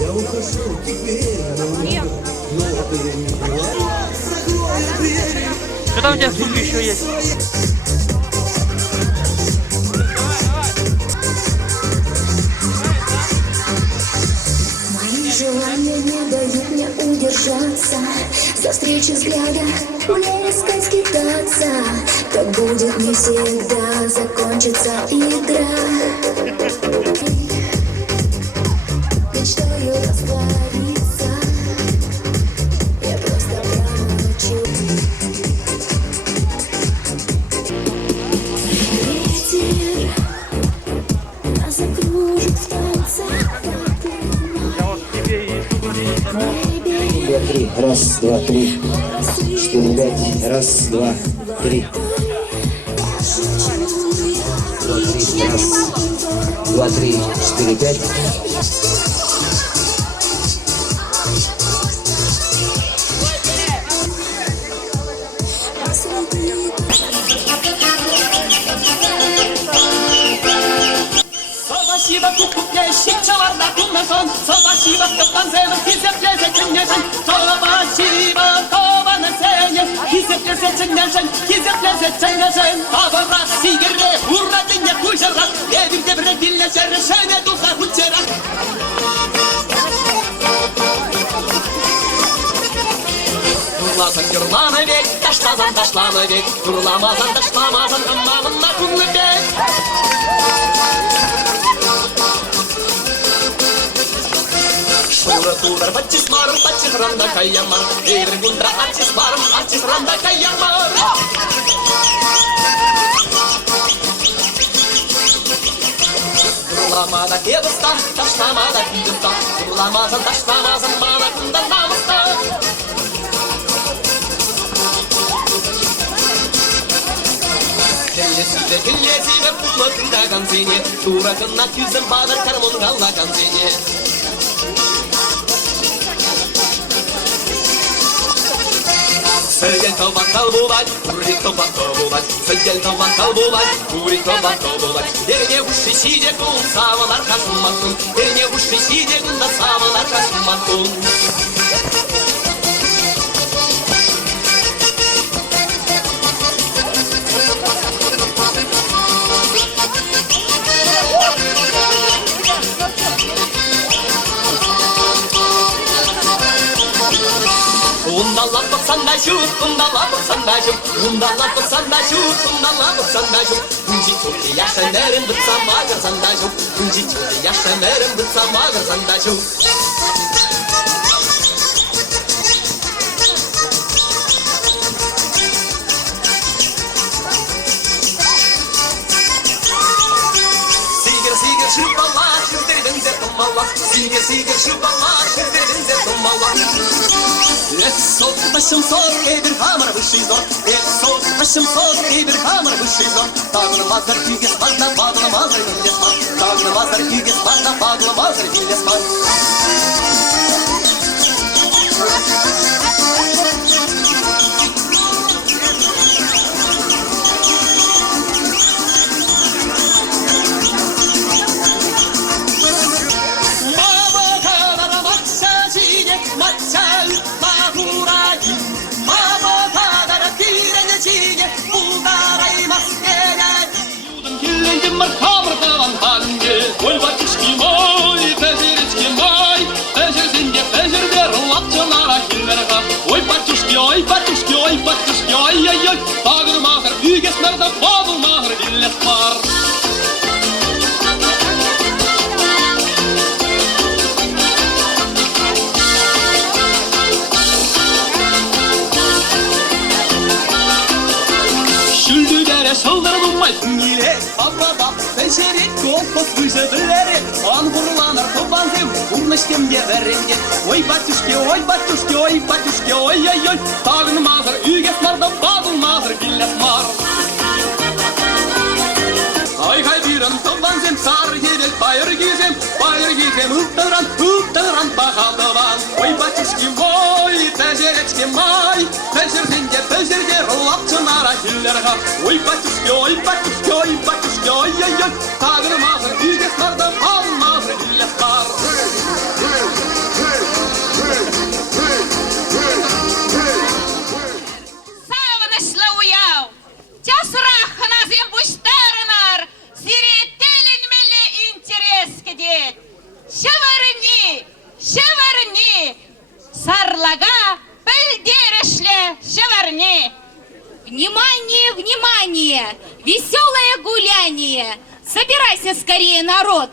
Я ухожу теперь. Что там у тебя в сумке еще есть? Мои желания не дают мне удержаться. За встречи взгляда мне искать скитаться. Так будет не всегда, закончится игра. Мечтаю раствориться. Я просто промолчу. Ветер нас закружит в танце. Я вот тебе и Два, три. Раз, два, три. 4, 5. Раз, два, три. 2, 3. Раз, два, три. 4, 5. Спасибо, кукупне, щипчаларда кумнасон. Спасибо, капанзена, кизеплезе ченнежен. Спасибо, тоба на сцене. Кизеплезе ченнежен, кизеплезе ченнежен. Таба раз сигерде, ура дыня кужера. Евимде бредильне черешене духа хучера. Турлазан юрлана век, ташлазан ташлана век. Турламазан ташламазан, аммазан на кунлы век. Тур бачис марм, бачис ранда каямар. Эйр гундра ачис марм, ачис ранда каямар. Турламада кедуста, ташламада кидуста. Турламазан, ташламазан, мана кундан намуста. Келесиде пулы кындаган сене. Туракына күзім бадыр кармон галлаган сене. Сыгел табакал булать, курик табакал булать. Сыгел табакал булать, курик табакал булать. Ерне уши сиде кун, савалар кашмакун. Ерне уши сиде кун, да савалар кашмакун. Undala baksanda şut, undala baksanda şut, undala baksanda şut, undala baksanda şut. Kunci çoti yaşanırım bıtsama garsanda şut, kunci çoti yaşanırım bıtsama garsanda şut. Siger şırbala, şırtırdın zertumala. Siger şırbala, şırtırdın zertumala. Сот başım sor, bir hamar vışıy zor. Сот başım sor, bir hamar vışıy zor. Dağılmazlar ilgis var da bağlamazlar ilgis var. Dağılmazlar ilgis var da bağlamazlar ilgis var. Ой, батюшки мой, пезеречки мой, пезерзинде пезердер, лапчанара хиллерга. Ой, батюшки, ой, батюшки, ой, батюшки, ой-ой-ой. Тагырмахыр, үйгесмерді бадылмахыр, иллес бар. шылдырдым мальтынеле Абрада тәжерет колпас выжадылере Ангурланар тубанзым Умнашкемде вәренге Ой, батюшке, ой, батюшке, ой, батюшке, ой-ой-ой Тағын мазыр, үйгес марды, бағыл мазыр, биллес мар Ай-хай бирен тубанзым, сар едел, байыр гизем, ұқтыран бағалдыван Ой, батюшке, ой, тәжеретке май Тәжерде, рулапчынара хиллерға Ой, батюшке, ой, батюшке, ой, батюшке, ой-ой-ой Тағын мазыр, үйгес марды, бағыл мазыр, биллес мар Тясрах назем буштарынар, сиретелен меле интерес кедет. Шеварни, сарлага пельдерешле шеварни. Внимание, внимание! Веселое гуляние! Собирайся скорее, народ!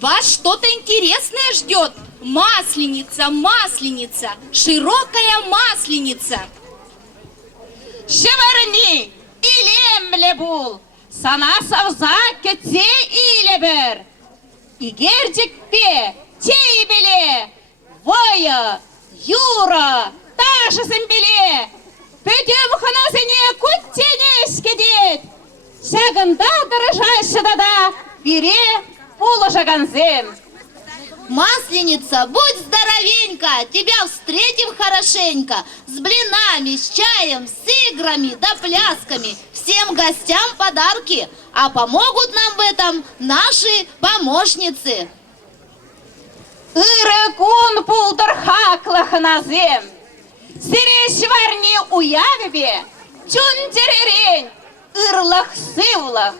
Вас что-то интересное ждет! Масленица, масленица! Широкая масленица! Шеварни, илемле бул, сана савза кетсе иле бір. Игердикпе, тей біле, Вая, Юра, ташысын біле. Пөдем ханасыне күттенес кедет. Шагында дырыжайшы дада, бире пулы жаганзем. Масленица, будь здоровенька, тебя встретим хорошенько, с блинами, с чаем, с играми да плясками. Всем гостям подарки, а помогут нам в этом наши помощницы. Ирекун пулдыр хаклых назем. Сирешварни уявебе, чунтерерень, ырлых сывлых,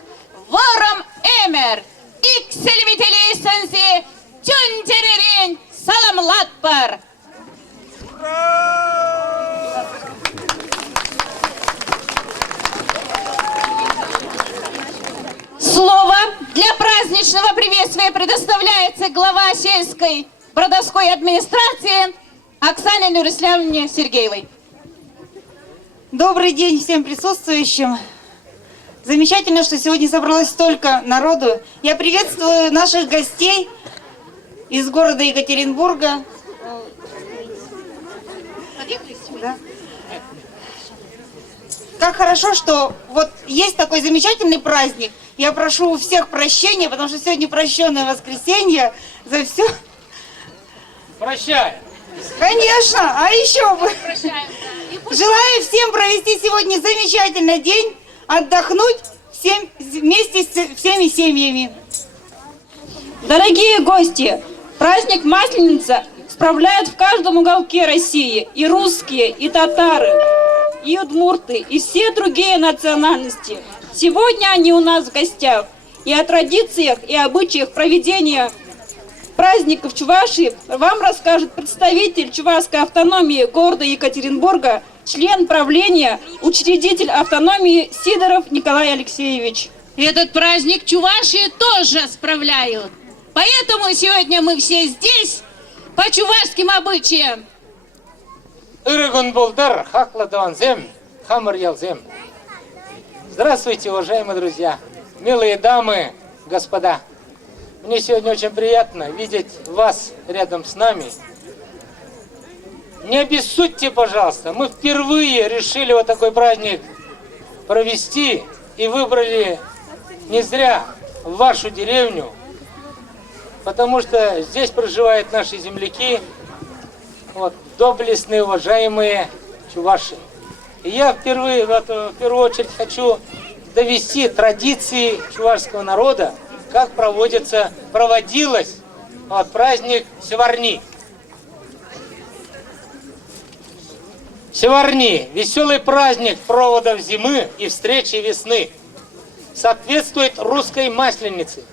вором эмер, иксельвителейсензи, чунтерерень, саламлатпар. Слово для праздничного приветствия предоставляется глава сельской Бродовской администрации Оксане Нурислямовне Сергеевой. Добрый день всем присутствующим. Замечательно, что сегодня собралось столько народу. Я приветствую наших гостей из города Екатеринбурга. Да. Как хорошо, что вот есть такой замечательный праздник. Я прошу у всех прощения, потому что сегодня прощенное воскресенье за все. Прощай. Конечно, а еще бы. Желаю всем провести сегодня замечательный день, отдохнуть всем вместе с всеми семьями. Дорогие гости, праздник Масленица справляют в каждом уголке России и русские, и татары, и удмурты, и все другие национальности. Сегодня они у нас в гостях. И о традициях и обычаях проведения праздников Чувашии вам расскажет представитель Чувашской автономии города Екатеринбурга, член правления, учредитель автономии Сидоров Николай Алексеевич. Этот праздник Чувашии тоже справляют. Поэтому сегодня мы все здесь по чувашским обычаям. Ирыгун булдар, хакладан зем, хамар ялзем. Здравствуйте, уважаемые друзья, милые дамы, господа. Мне сегодня очень приятно видеть вас рядом с нами. Не обессудьте, пожалуйста, мы впервые решили вот такой праздник провести и выбрали не зря вашу деревню, потому что здесь проживают наши земляки, вот, доблестные, уважаемые чуваши. И я в первую очередь хочу довести традиции чувашского народа, как проводилось вот, праздник Севарни. Севарни – веселый праздник проводов зимы и встречи весны. Соответствует русской масленице.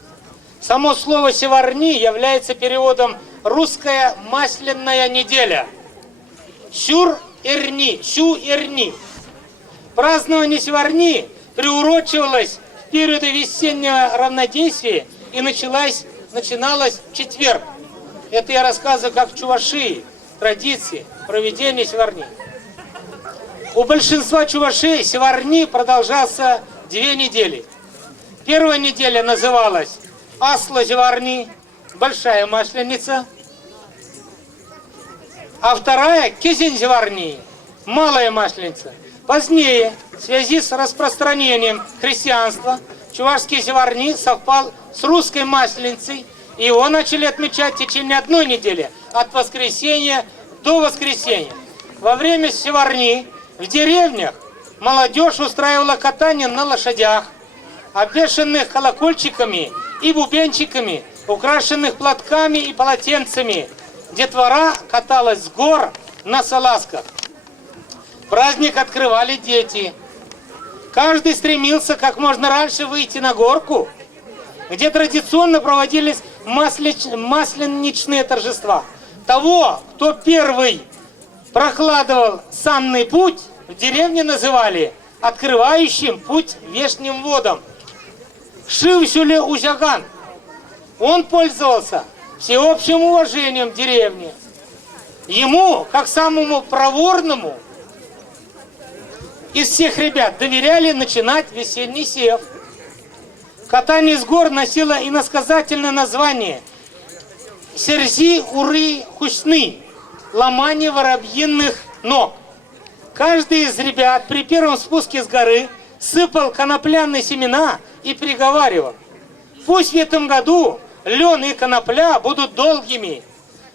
Само слово «севарни» является переводом «русская масленная неделя». Сюр-ирни, сю-ирни. Празднование Севарни приурочивалось в периоды весеннего равнодействия и начиналось в четверг. Это я рассказываю как в Чувашии, традиции проведения Севарни. У большинства чувашей Севарни продолжался 2 недели. Первая неделя называлась Асло-Зеварни, Большая Масленица, а вторая Кизень-Зеварни, Малая Масленица. Позднее, в связи с распространением христианства, чувашский Зеварни совпал с русской Масленицей, и его начали отмечать в течение 1 недели, от воскресенья до воскресенья. Во время Зеварни в деревнях молодежь устраивала катание на лошадях, обвешанных колокольчиками и бубенчиками, украшенных платками и полотенцами. Детвора каталась с гор на салазках. Праздник открывали дети. Каждый стремился как можно раньше выйти на горку, где традиционно проводились масленичные торжества. Того, кто первый прокладывал санный путь, в деревне называли открывающим путь вешним водам. Шивсюле Узяган. Он пользовался всеобщим уважением в деревне. Ему, как самому проворному из всех ребят, доверяли начинать весенний сев. Катание с гор носило иносказательное название «Серзи уры хусны» – ломание воробьиных ног. Каждый из ребят при первом спуске с горы сыпал конопляные семена и приговаривал: «Пусть в этом году лен и конопля будут долгими».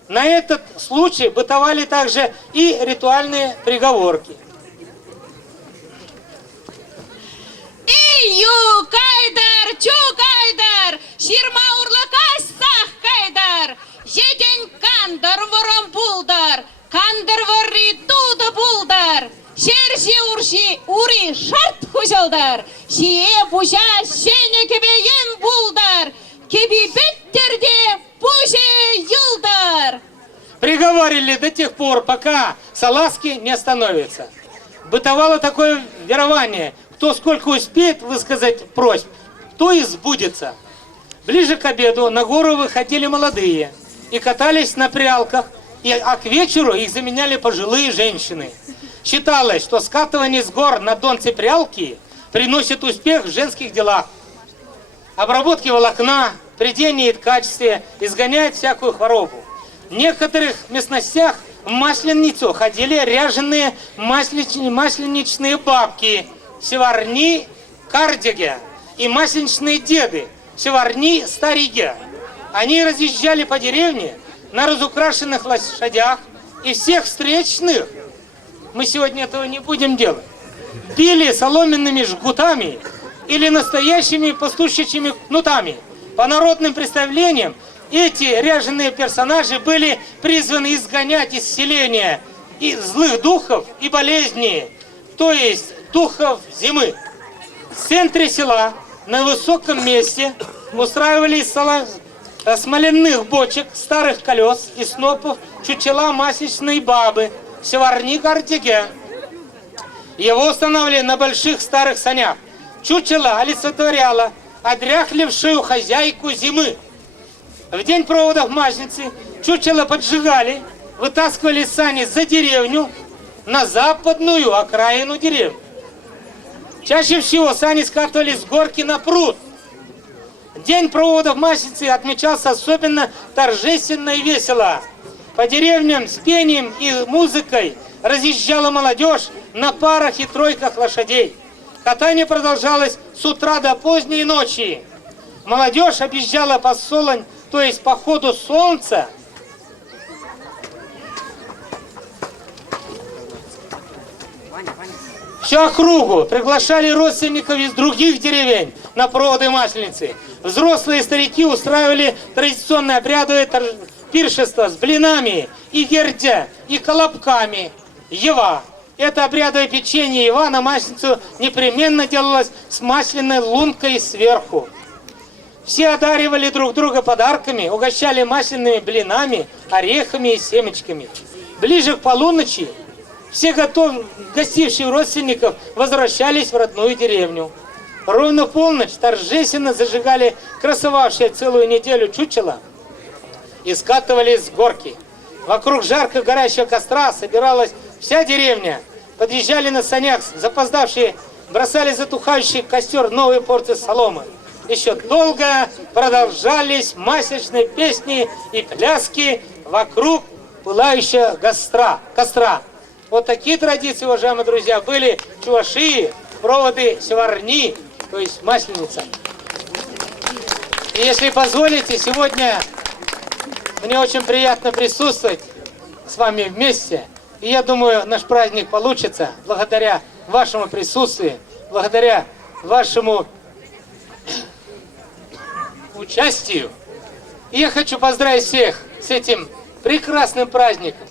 На этот случай бытовали также и ритуальные приговорки. Ию кайдар, чу кайдар, ширма урлакай сах кайдар, жетен кандар вором булдар, кандар ворри туда булдар, шерши урши ури шарт хузалдар, шие пуша шене кебеен булдар, кеби беттерде пуше юлдар. Приговаривали до тех пор, пока салазки не остановятся. Бытовало такое верование: кто сколько успеет высказать просьб, то и сбудется. Ближе к обеду на гору выходили молодые и катались на прялках, а к вечеру их заменяли пожилые женщины. Считалось, что скатывание с гор на донце прялки приносит успех в женских делах. Обработки волокна, прядения и ткачестве изгоняет всякую хворобу. В некоторых местностях в масленицу ходили ряженые масленичные бабки, севарни кардиге, и масленичные деды, севарни стариге. Они разъезжали по деревне на разукрашенных лошадях, и всех встречных, мы сегодня этого не будем делать, били соломенными жгутами или настоящими пастушечьими кнутами. По народным представлениям эти ряженые персонажи были призваны изгонять из селения и злых духов и болезней, то есть духов зимы. В центре села на высоком месте устраивали из смоляных бочек, старых колес и снопов чучела масличной бабы, севарни кардиге. Его устанавливали на больших старых санях. Чучело олицетворяло одряхлившую хозяйку зимы. В день проводов Масленицы чучело поджигали, вытаскивали сани за деревню на западную окраину деревни. Чаще всего сани скатывали с горки на пруд. День проводов Масленицы отмечался особенно торжественно и весело. По деревням с пением и музыкой разъезжала молодежь на парах и тройках лошадей. Катание продолжалось с утра до поздней ночи. Молодежь объезжала по Солонь, то есть по ходу солнца, всю округу, приглашали родственников из других деревень на проводы Масленицы. Взрослые старики устраивали традиционное обрядовое пиршество с блинами и гердя, и колобками. Ева. Это обрядовое печенье ева на Масленицу непременно делалось с масляной лункой сверху. Все одаривали друг друга подарками, угощали масляными блинами, орехами и семечками. Ближе к полуночи все гостившие родственников возвращались в родную деревню. Ровно в полночь торжественно зажигали красовавшие целую неделю чучело и скатывались с горки. Вокруг жарко горящего костра собиралась вся деревня. Подъезжали на санях запоздавшие бросали затухающий костер новые порции соломы. Еще долго продолжались масличные песни и пляски вокруг пылающего костра. Вот такие традиции, уважаемые друзья, были в Чувашии, проводы Севарни, то есть Масленица. И если позволите, сегодня мне очень приятно присутствовать с вами вместе. И я думаю, наш праздник получится благодаря вашему присутствию, благодаря вашему участию. И я хочу поздравить всех с этим прекрасным праздником.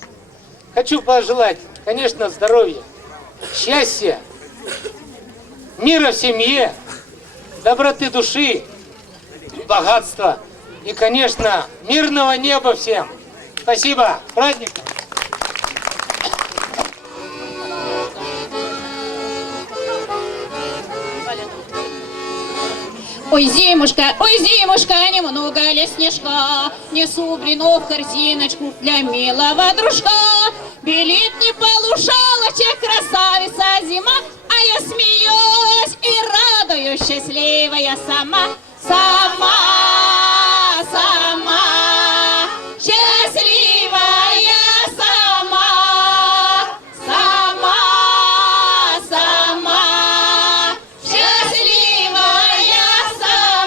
Хочу пожелать, конечно, здоровья, счастья, мира в семье, доброты души, богатства и, конечно, мирного неба всем. Спасибо. С праздником! Ой, зимушка, немного ли снежка, несу блинов в корзиночку для милого дружка. Белит не полушалочек, красавица зима, а я смеюсь и радуюсь, счастливая сама, счастливая сама, счастливая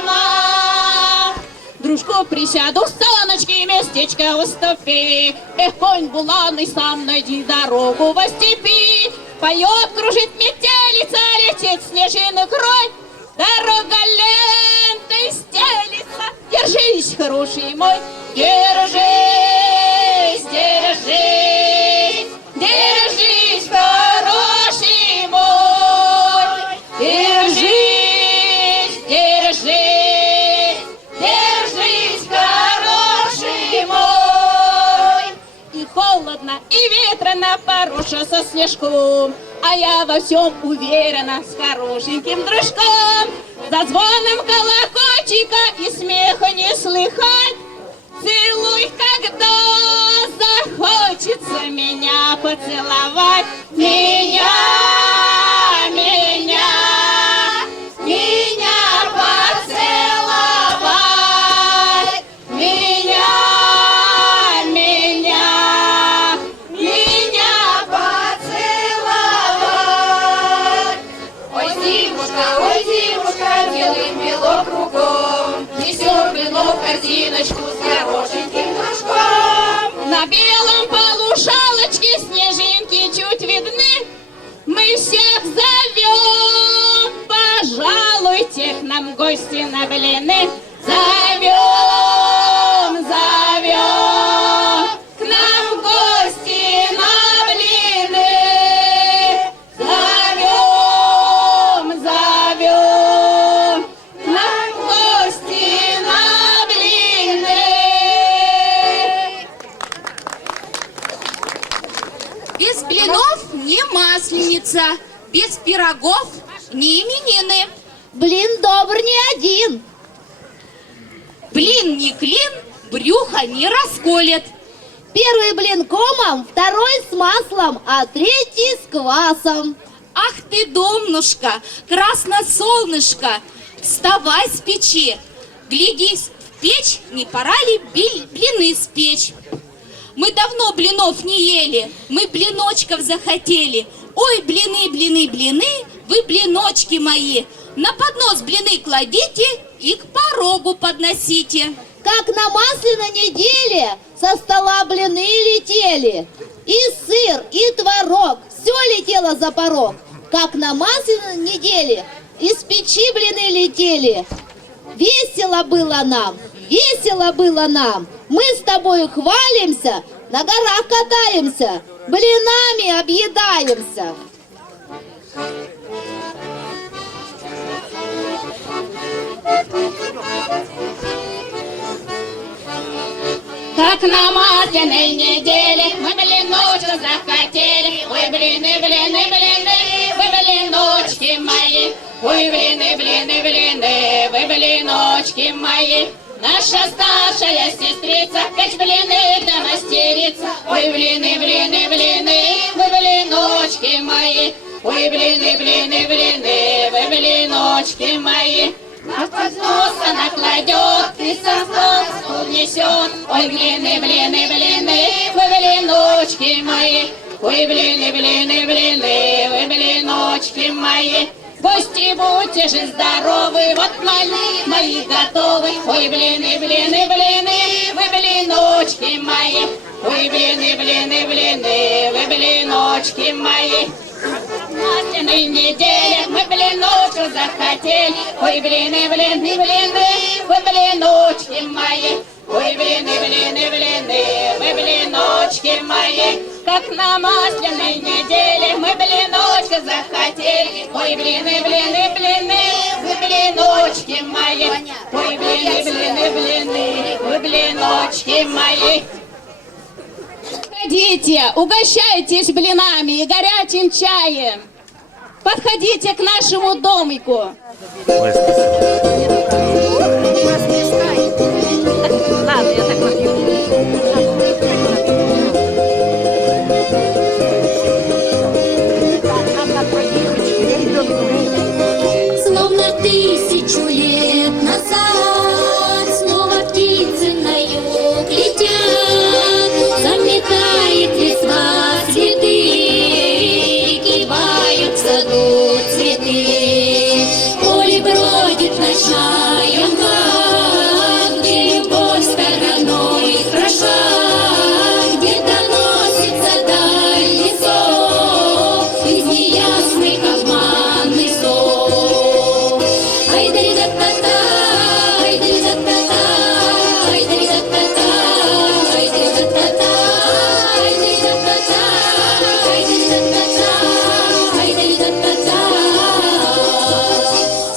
сама. Дружку присяду к станочке, местечко уступи. Эх, конь буланый, сам найди дорогу во степи. Поет, кружит метелица, летит снежинок рой. Дорога лентой стелится. Держись, хороший мой, держись, держись, держись, хороший мой, держись, держись, держись, хороший мой. И холодно, и ветрено, пороша со снежком, а я во всем уверена с хорошеньким дружком. За звоном колокольчика и смеха не слыхать. Целуй, когда захочется меня поцеловать. Меня поцеловать. Меня поцеловать. Ой, зимушка, белым бело кругом, несем блинов корзиночку с хорошеньким дружком. На белом полушалочке снежинки чуть видны. Мы всех зовем, пожалуйте к нам гости на блины. Зовем к нам гости на блины. Зовем к нам гости на блины. Без блинов не масленица, без пирогов не именины. Блин добр не один. Блин не клин, брюхо не расколет. Первый блин комом, второй с маслом, а третий с квасом. Ах ты, домнушка, красносолнышко, вставай с печи. Глядись в печь, не пора ли блины спечь? Мы давно блинов не ели, мы блиночков захотели. Ой, блины, блины, блины, вы блиночки мои. На поднос блины кладите и к порогу подносите. Как на масляной неделе со стола блины летели. И сыр, и творог, все летело за порог. Как на масляной неделе из печи блины летели. Весело было нам, весело было нам. Мы с тобой хвалимся, на горах катаемся, блинами объедаемся. Как на масляной неделе мы блиночка захотели. Ой, блины, блины, блины, вы блиночки мои. Ой, блины, блины, блины, вы блиночки мои. Наша старшая сестрица печь блины да мастерица. Ой, блины, блины, блины, вы блиночки мои. Ой, блины, блины, блины, блиночки мои. На подноса накладет и со стол унесет. Ой, блины, блины, блины, вы блиночки мои. Ой, блины, блины, блины, вы блиночки мои. Гости, будьте же здоровы, вот мои готовы. Ой, блины, блины, блины, вы блиночки мои. Ой, блины, блины, блины, вы блиночки мои. На этой неделе мы блиночку захотели. Ой, блины, блины, блины, вы блиночки мои. Ой, блины, блины, блины, вы блиночки мои. Как на масляной неделе мы блиночка захотели. Ой, блины, блины, блины, вы блиночки мои. Ой, блины, блины, блины, вы блиночки мои. Подходите, угощайтесь блинами и горячим чаем. Подходите к нашему домику. Словно 1000 лет назад снова птицы на юг летят, заметает листва следы, кивают в саду цветы. Поле бродит ночная мгла, где любовь стороной прошла, где доносится даль лесов из неясных обманных снов. Ай-да-ри-да-та-та, ай-да-ри-да-та-та, ай-да-ри-да-та-та, ай-да-ри-да-та-та, ай-да-ри-да-та-та, ай-да-ри-да-та-та, ай-да-ри-да-та-та.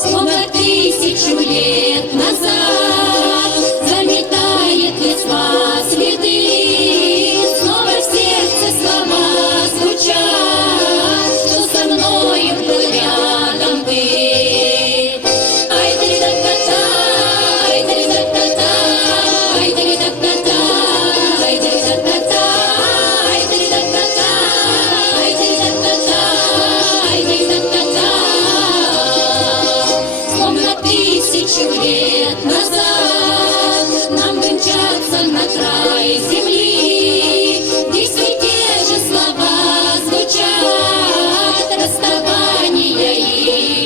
Словно 1000 лет назад заметает листва следы, снова в сердце слова звучат, что со мною был рядом ты. Ай-да-ри-да-та-та, ай-да-ри-да-та-та, ай-да-ри-да-та-та, ай-да-ри-да-та-та, ай-да-ри-да-та-та, ай-да-ри-да-та-та, ай-да-ри-да-та-та. Словно 1000 лет назад нам бы мчаться на край земли, где все те же слова звучат, расставания и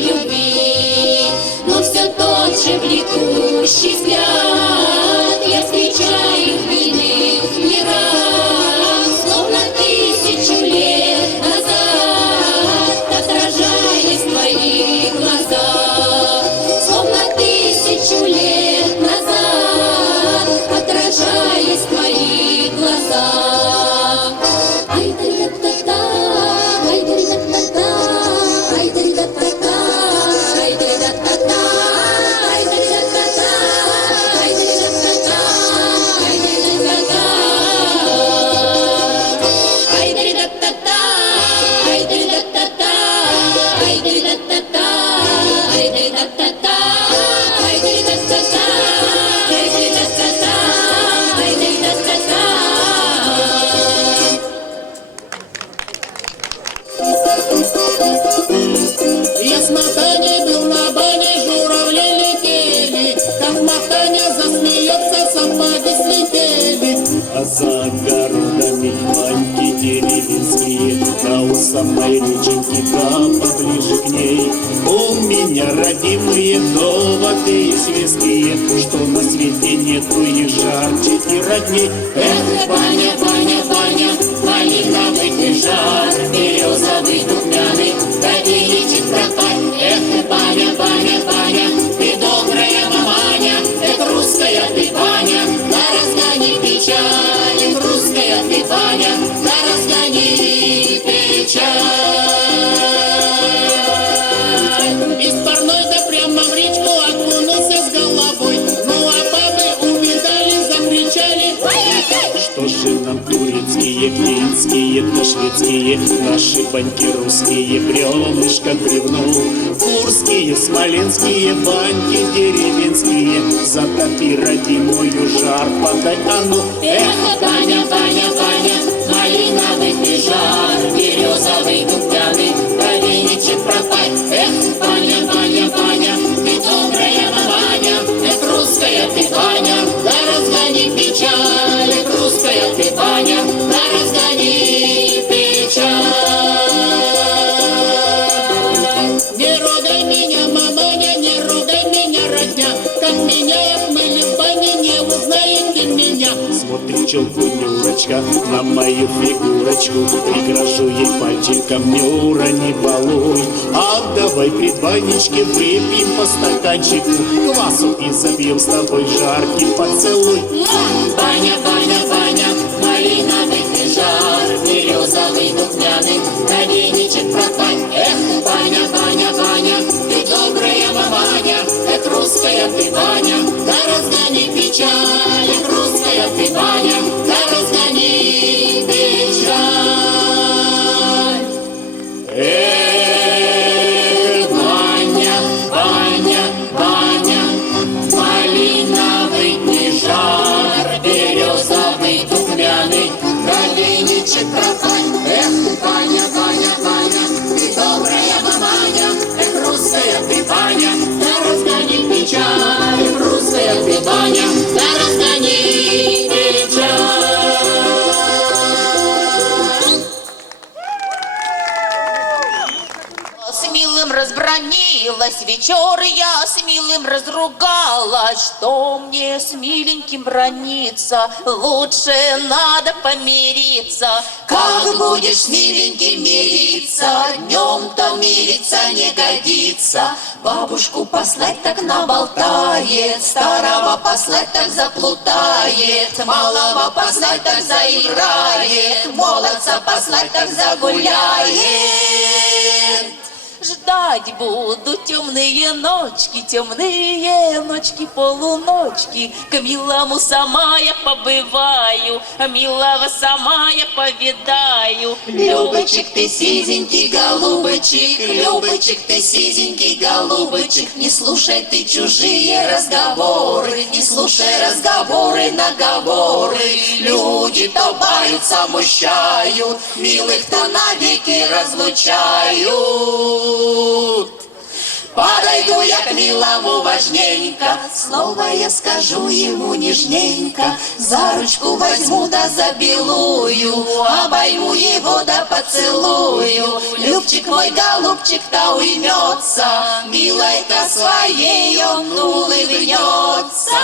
любви. Но все тот же влекущий взгляд я встречаю в иных мирах, словно 1000 лет назад, отражаясь в твоих глазах. Словно 1000 лет назад, отражаясь в твоих глазах. Ай-да-ри-да-та-та, ай-да-ри-да-та-та, ай-да-ри-да-та-та, ай-да-ри-да-та-та, ай-да-ри-да-та-та, ай-да-ри-да-та-та, ай-да-ри-да-та-та, ай-да-ри-да-та-та, ай-да-ри-да-та-та, ай-да-ри-да-та-та, ай-да-ри-да-та-та, ай-да-ри-да-та-та, ай-да-ри-да-та-та. Я с Матани был на бане, журавли летели, как Матаня засмеется, собаки слетели. А за огородами баньки деревенские, да у самой реченьки, да поближе к ней. У меня родимые доводы известные, что на свете нету и жарче, и родней. Эх, баня, баня, баня, малиновый ты жар, березовый духмяный, да величит пропать. Эх, баня, баня, баня, ты добрая маманя, эх, русская ты баня, на разгони печаль. Эх, русская ты баня, на разгони печаль. Из парной да прямо в речку окунулся с головой, ну а бабы увидали, закричали. Что же нам турецкие, финские, да шведские, наши баньки русские, бревнышко к бревну. Курские, смоленские, баньки деревенские, затопи родимую жар, подай, а ну. Эх, баня, баня, баня, малиновый ты жар, березовый духмяный, да веничек пропать. Эх, баня, баня, баня, боком меняет, мы в бане не узнаете меня. Смотри, челку Нюрочка на мою фигурочку, пригрожу ей пальчиком: Нюра, не балуй, отдавай предбанничке, выпьем по стаканчику квасу и забьем с тобой жаркий поцелуй. Баня, баня, баня, малиновый ты жар, березовый духмяный, коленичек пропань. Эх, баня, баня, баня, ты добрая маманя, эх, русская ты Ваня, да разгони печаль, эх, русская ты Ваня, да разгони печаль. Эх, Ваня, Ваня, Ваня, малиновый ты жар, березовый духмяный, коленичек пропань. Эх, Ваня, Ваня, Ваня, ты добрая маманя, эх, русская ты Ваня, да разгони печаль, эх, русская ты Ваня, да разгони печаль. С милым разбранилась, вечер я с милым разругалась. Что мне с миленьким браниться, лучше надо помириться. Как будешь с миленьким мириться, днем-то мириться не годится. Бабушку послать так наболтает, старого послать так заплутает, малого послать так заиграет, молодца послать так загуляет. Ждать буду темные ночки, полуночки. К милому сама я побываю, а милого сама я повидаю. Любочек ты сизенький голубочек, Любочек ты сизенький голубочек, не слушай ты чужие разговоры, не слушай разговоры, наговоры. Люди-то баются, мущают, милых-то навеки разлучают. Подойду я к милому важненько, слово я скажу ему нежненько, за ручку возьму да забелую, обойму его да поцелую. Любчик мой, голубчик-то уймется, милой-то своей он улыбнется.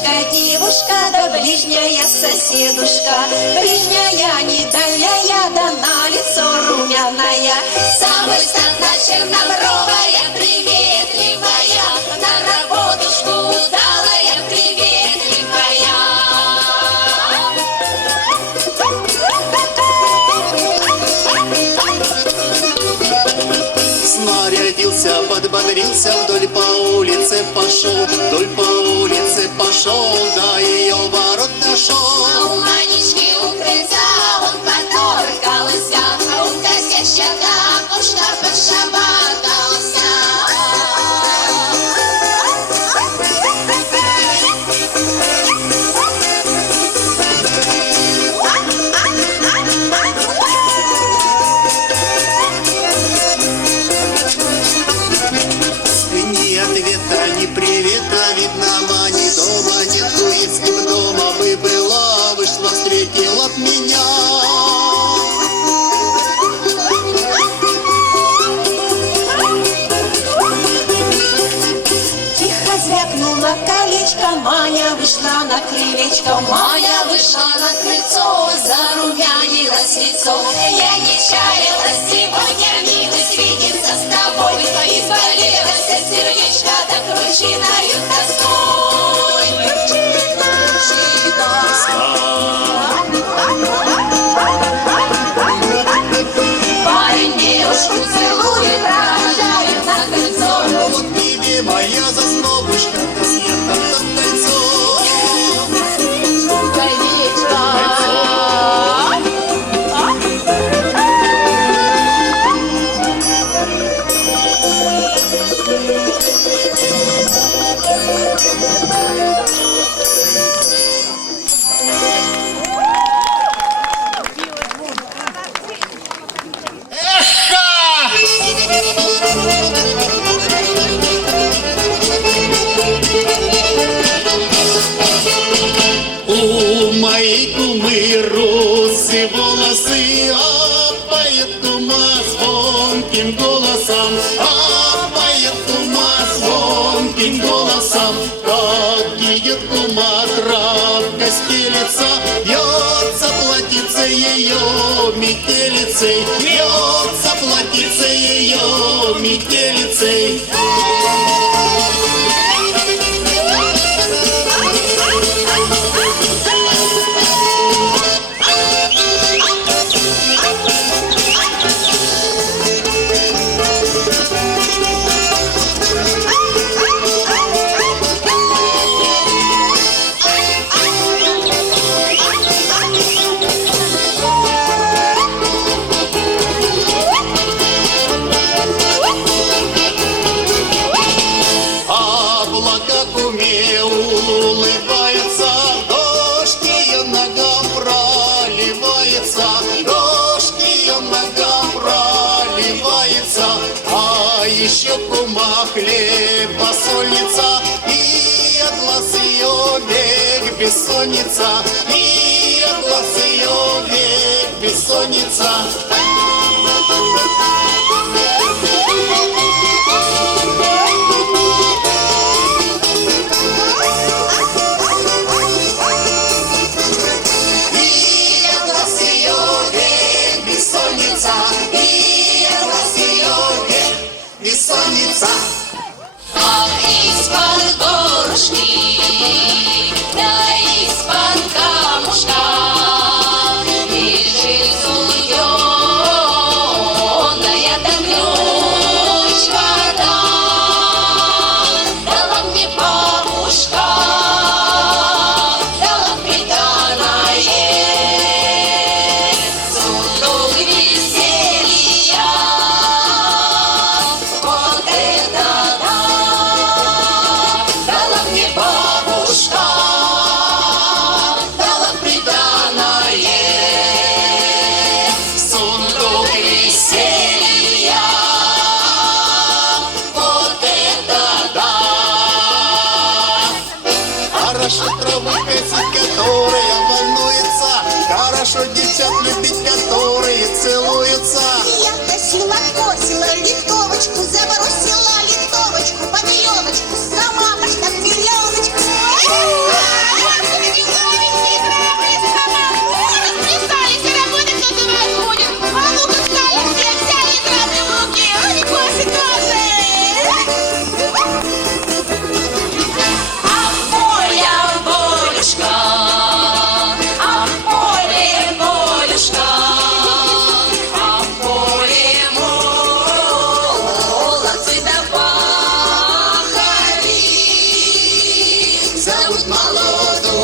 девушка, да ближняя соседушка, ближняя, не дальняя, да на лицо румяная, самая стана чернобровая, приветливая, на работушку удалая, приветливая. Снарядился, подбодрился, вдоль по улице пошел, вдоль по улице пошел, да ее ворот нашел. А у Манечки у крыльца он поторкался, а он косяща так уж подшабакался. Ни ответа, ни привета, видно, мани дома нету. Если б дома бы была, вышла, встретила б меня. Тихо звякнуло колечко, Маня вышла на крылечко, Маня вышла на крыльцо, зарумянилось лицо. Я не чаяла сегодня, милость, видеться с тобой, изболелось сердечко, так ручиною тоской. Парень девушку целует, провожает на крыльцо. Вот тебе моя заснобушка, да съехала на кольцо. У моей кумы русые волосы, а поет кума звонким голосом, а поет кума звонким голосом. Как едет кума, травка стелется, бьется платьице ее метелицей, бьется платьице ее метелицей. Облака куме улыбается, дождь ее ногам проливается, дождь ее ногам проливается. А еще кума хлебосольница, и от глаз ее век бессонница, и от глаз ее век бессонница. Бессонница. Ах, из-под горушки, да из-под камушка лежит зудёная да ключ вода. Дала мне бабушка, дала приданое, сундук веселья. Вот это да! Дала мне бабушка, дала приданое, сундук веселья. Вот это да! Хорошо траву косить, которая волнуется, хорошо девчат любить, которые целуются. Я косила литовочку, забросила литовочку под елочку, сама пошла в пеленочку.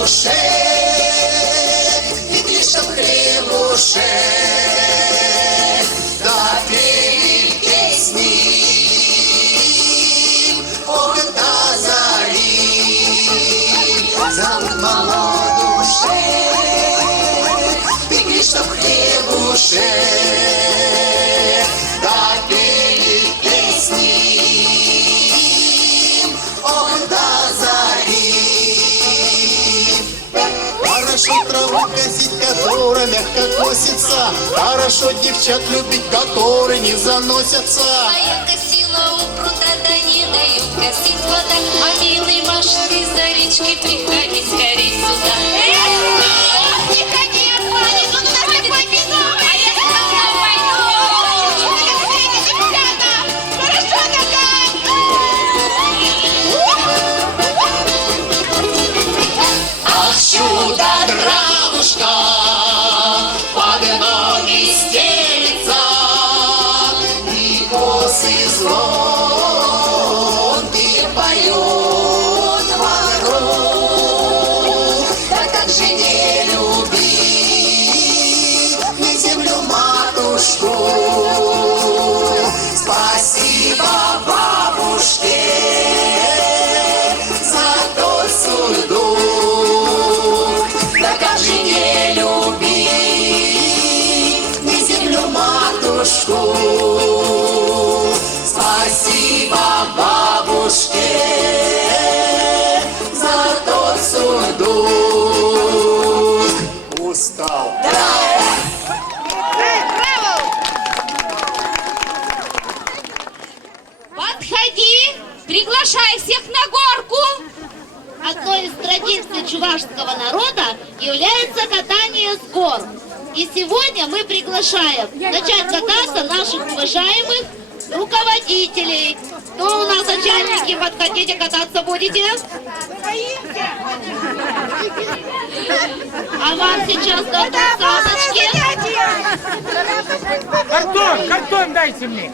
хлебушек, пекли, чтоб хлебушек, да пели песни, ох, до зари, зовут молодушек, пекли, чтоб хлебушек, да пели песни, ох, до зари. Хорошо траву косить, которая мягко косится, хорошо девчат любить, которые не заносятся. А я косила у пруда, да не дают косить вода. А милый Маш, ты за речки, приходи скорей сюда. Не ходи, Аня, тут у нас такой песок. А я с тобой пойду. Встретимся, ребята. Хорошо какая. Ах, чудо-травушка, под ноги стелится, и косы звонкие поет вокруг. Да как же не любить не землю матушку? Спасибо бабушке за тот сундук. Да как же не любить не землю матушку? Спасибо бабушке за тот сундук. Устал. Подходи, приглашай всех на горку. Одной из традиций чувашского народа является катание с гор. И сегодня мы приглашаем начать кататься наших уважаемых руководителей. Кто у нас начальники? Подходите, кататься будете? А вам сейчас дадут саночки. Картон дайте мне.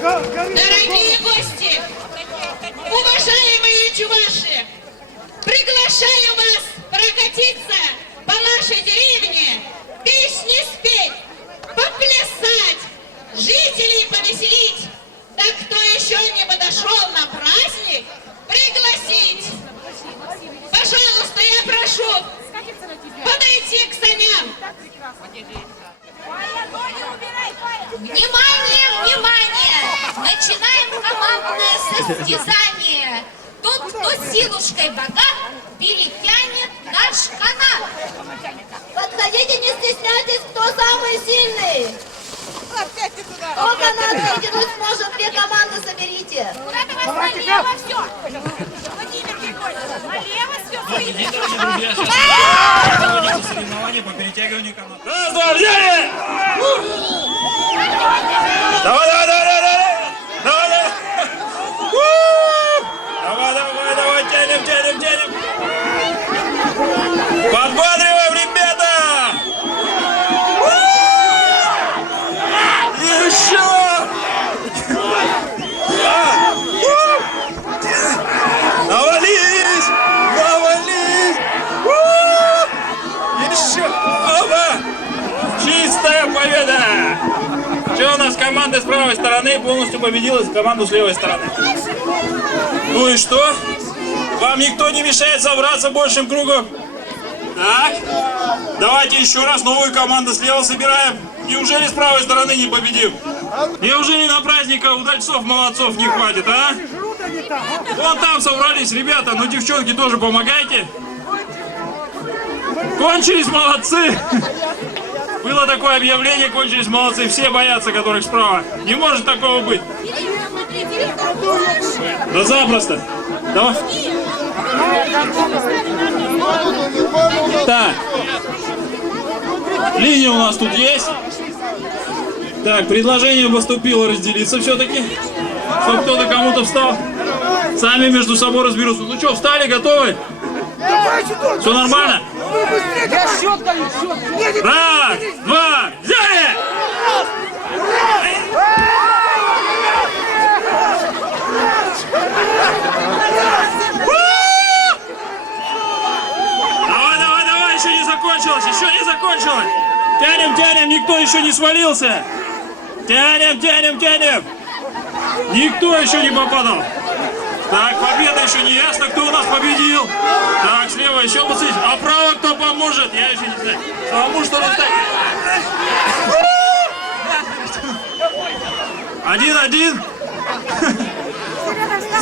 Дорогие гости, уважаемые чуваши, приглашаю вас прокатиться по нашей деревне, песни спеть, поплясать, жителей повеселить. Да кто еще не подошел на праздник, пригласить. Пожалуйста, я прошу подойти к саням. Внимание, внимание! Начинаем командное состязание. Тот, кто силушкой богат, перетянет наш канат. Подходите, не стесняйтесь, кто самый сильный. Кто канат вытянуть сможет, две команды соберите. Куда-то вас налево все. Владимир Григорьевич, налево все. Проводите соревнования по перетягиванию команд. Раз, два, взяли! Давай! Давай, тянем! Подбадриваем, ребята! Еще! Навались! Еще! Оба! Чистая победа! Что у нас команда с правой стороны полностью победила команду с левой стороны. Ну и что? Вам никто не мешает собраться большим кругом? Так, давайте еще раз новую команду слева собираем. Неужели с правой стороны не победим? Неужели на праздника удальцов-молодцов не хватит, а? Вон там собрались ребята, но девчонки тоже помогайте. Кончились молодцы. Было такое объявление, кончились молодцы. Все боятся, которых справа. Не может такого быть. Да запросто. Давай. Так. Линия у нас тут есть. Так, предложение поступило разделиться все-таки, чтобы кто-то кому-то встал. Сами между собой разберутся. Ну что, встали, готовы? Все нормально? Раз, два, взяли! Давай, еще не закончилось, Тянем, никто еще не свалился. Тянем. Никто еще не попадал. Так, победа еще не ясно, кто у нас победил. Так, слева еще посмотрите. А право кто поможет? Я еще не знаю. Самому что раздать? 1-1.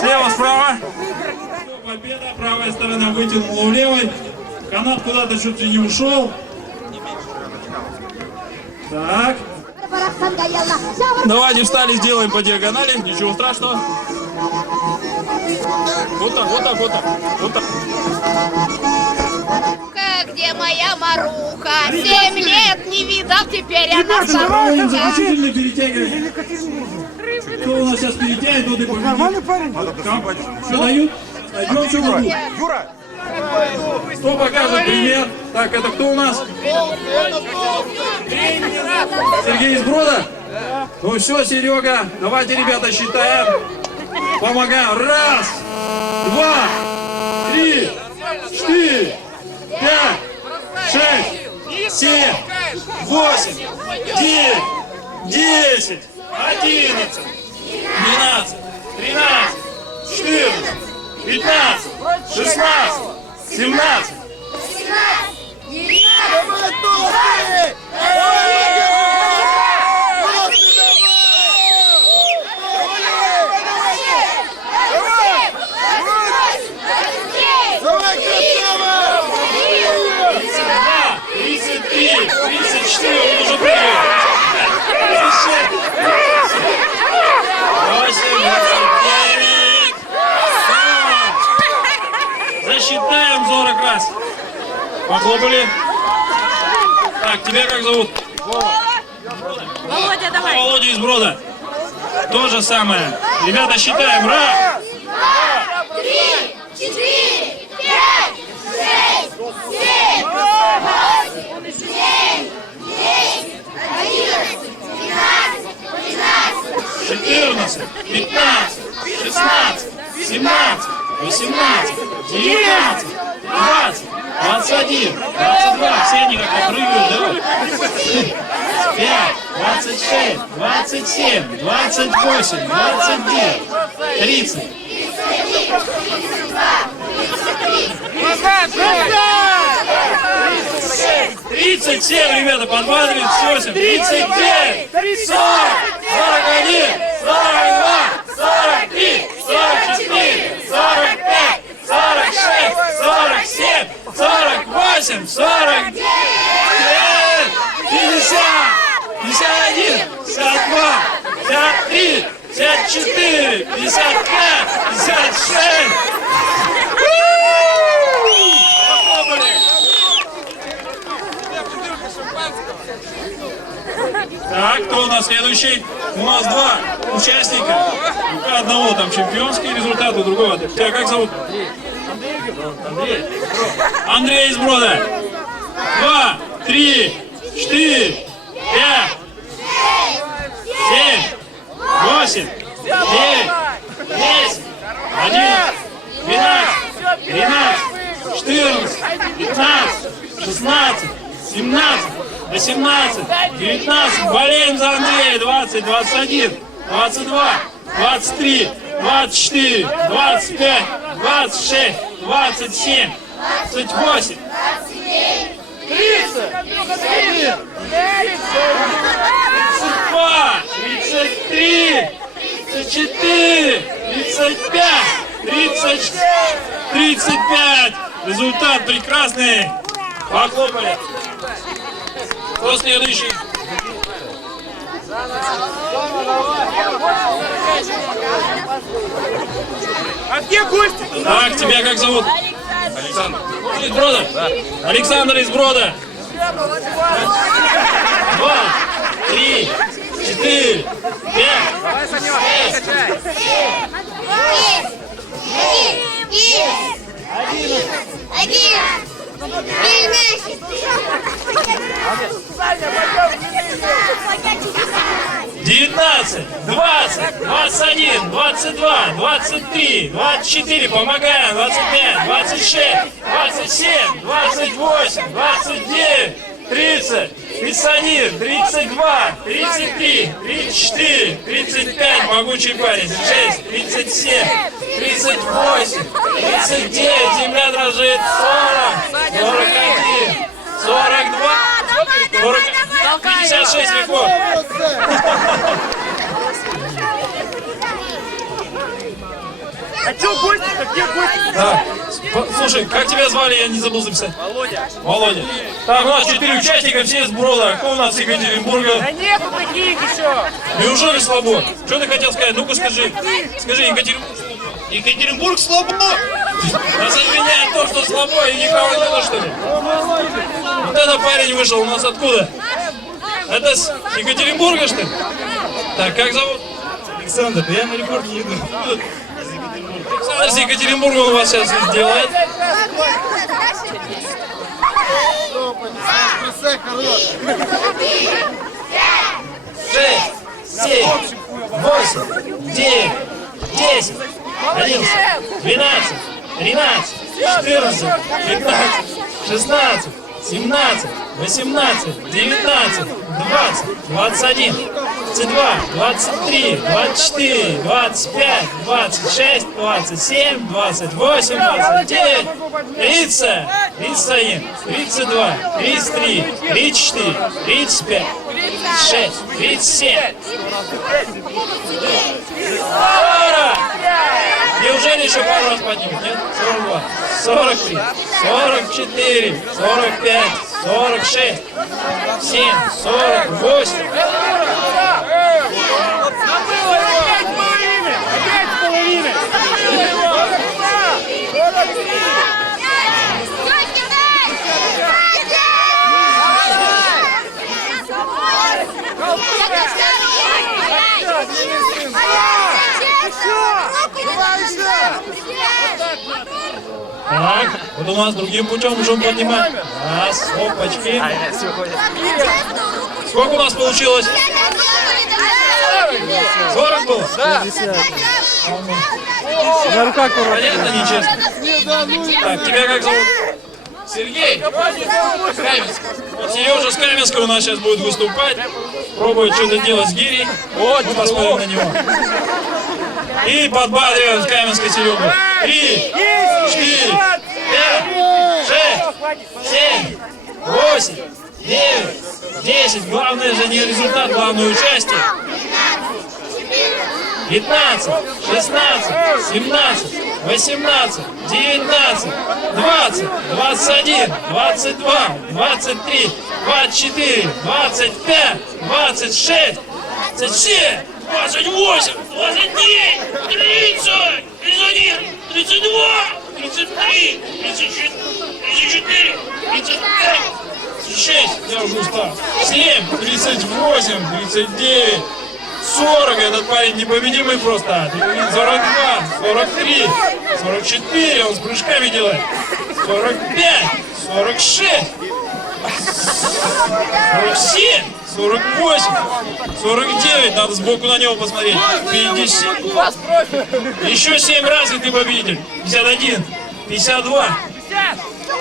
Слева, справа. Победа, правая сторона вытянула в левой. Канат куда-то чуть ли не ушел. Так. Давайте встали, сделаем по диагонали. Ничего страшного. Вот так. Где моя Маруха? 7 лет не видал, теперь она Проводим заключительное перетягивание. Кто у нас сейчас перетянет, тот и победит. Нормальный парень. Что дают? Найдем, что дадут. Юра! Кто покажет пример? Так, это кто у нас? Сергей из Брода? Ну все, Серега, давайте, ребята, считаем. Помогаем. 1, 2, 3, 4, 5, 6, 7, 8, 9, 10, 11, 12, 13, 14, 15, 16, 17. Засчитаем 40 раз. Похлопали. Так, тебя как зовут? Володя, давай. Володя из Брода. То же самое. Ребята, считаем. 1, 2, 3, 4, 5, 6, 7, 8, 9, 10, 11, 12, 14, 15, 16, 17, 18, 19, 20, 21, 22. Все они как прыгают, давай. 5, 26, 27, 28, 29, 30. 37, ребята, подбадривают, 38, 39, 40, 41, 42, 43, 44, 45, 46, 47, 48, 49, 50, 51, 52, 53, 54, 55, 56. Так, кто у нас следующий? У нас 2 участника. У одного там чемпионский результат, у другого. Тебя как зовут? Андрей. Андрей из Брода. 2, 3, 4, 5, 7, 8, 9, 10, 11, 12, 13, 14, 15, 16, 17, 18, 19, болеем за Андрея, 20, 21, 22, 23, 24, 25, 26, 27, 28, 30, 32, 33, 34, 35, 36, 35. Результат прекрасный. Похлопали. Кто следующий? А где гости? Так, тебя как зовут? Александр. Из Брода? Да. Александр из Брода. 2, 3, 4, 5, 6, 7, Девятнадцать, 20, 21, 22, 23, 24, помогаем, 25, 26, 27, 28, 29, 30, 31, 32, 33, 34, 35, могучий парень, 36, 37, 38, 39, земля дрожит, 40, 41, 42, 40, 56 рекорд. А что гости-то? Где гости? Да. Слушай, как тебя звали? Я не забыл записать. Володя. Володя. Так, у нас 4 участника, все из Брода. Кто у нас из Екатеринбурга? Да нету таких еще. Неужели слабо? Что ты хотел сказать? Ну-ка скажи. Скажи, Екатеринбург слабо. Екатеринбург слабо? Нас обвиняет то, что слабо, и никого нету, что ли? Вот этот парень вышел у нас откуда? Это с Екатеринбурга, что ли? Так, как зовут? Александр, я на рекорд не иду. Александр с Екатеринбурга он вас сейчас сделает. 6, 7, 8, 9, 10, 11, 12, 13, 14, 15, 16, 17, 18, 19, 20, 21, 22, 23, 24, 25, 26, 27, 28, 29, 30, 31, 32, 33, 34, 35, 36, 37, 40! Неужели еще пару раз поднимет, нет? 42, 43, 44, 45, 46, 7, 48. Так, вот у нас другим путем можем поднимать. Раз, опачки. Сколько у нас получилось? 40 было? Да. На руках понятно, нечестно. Так, тебя как зовут? Сергей. Каменск. Вот Сережа с Каменска у нас сейчас будет выступать. Пробует что-то делать с гирей. Вот, мы посмотрим на него. И подбадриваем с Каменска Серегу. 3, 4, 5, 6, 7, 8, 9, 10. Главное же не результат, главное участие. 15, 16, 17, 18, 19, 20, 21, 22, 23, 24, 25, 26, 27, 28, 29, 30, 31, 32, 33, 34, 34, 35, 36, я уже устал, 7, 38, 39, 40, этот парень непобедимый просто, 42, 43, 44, он с прыжками делает, 45, 46, 47, 48, 49, надо сбоку на него посмотреть, 50, еще 7 раз и ты победитель, 51, 52,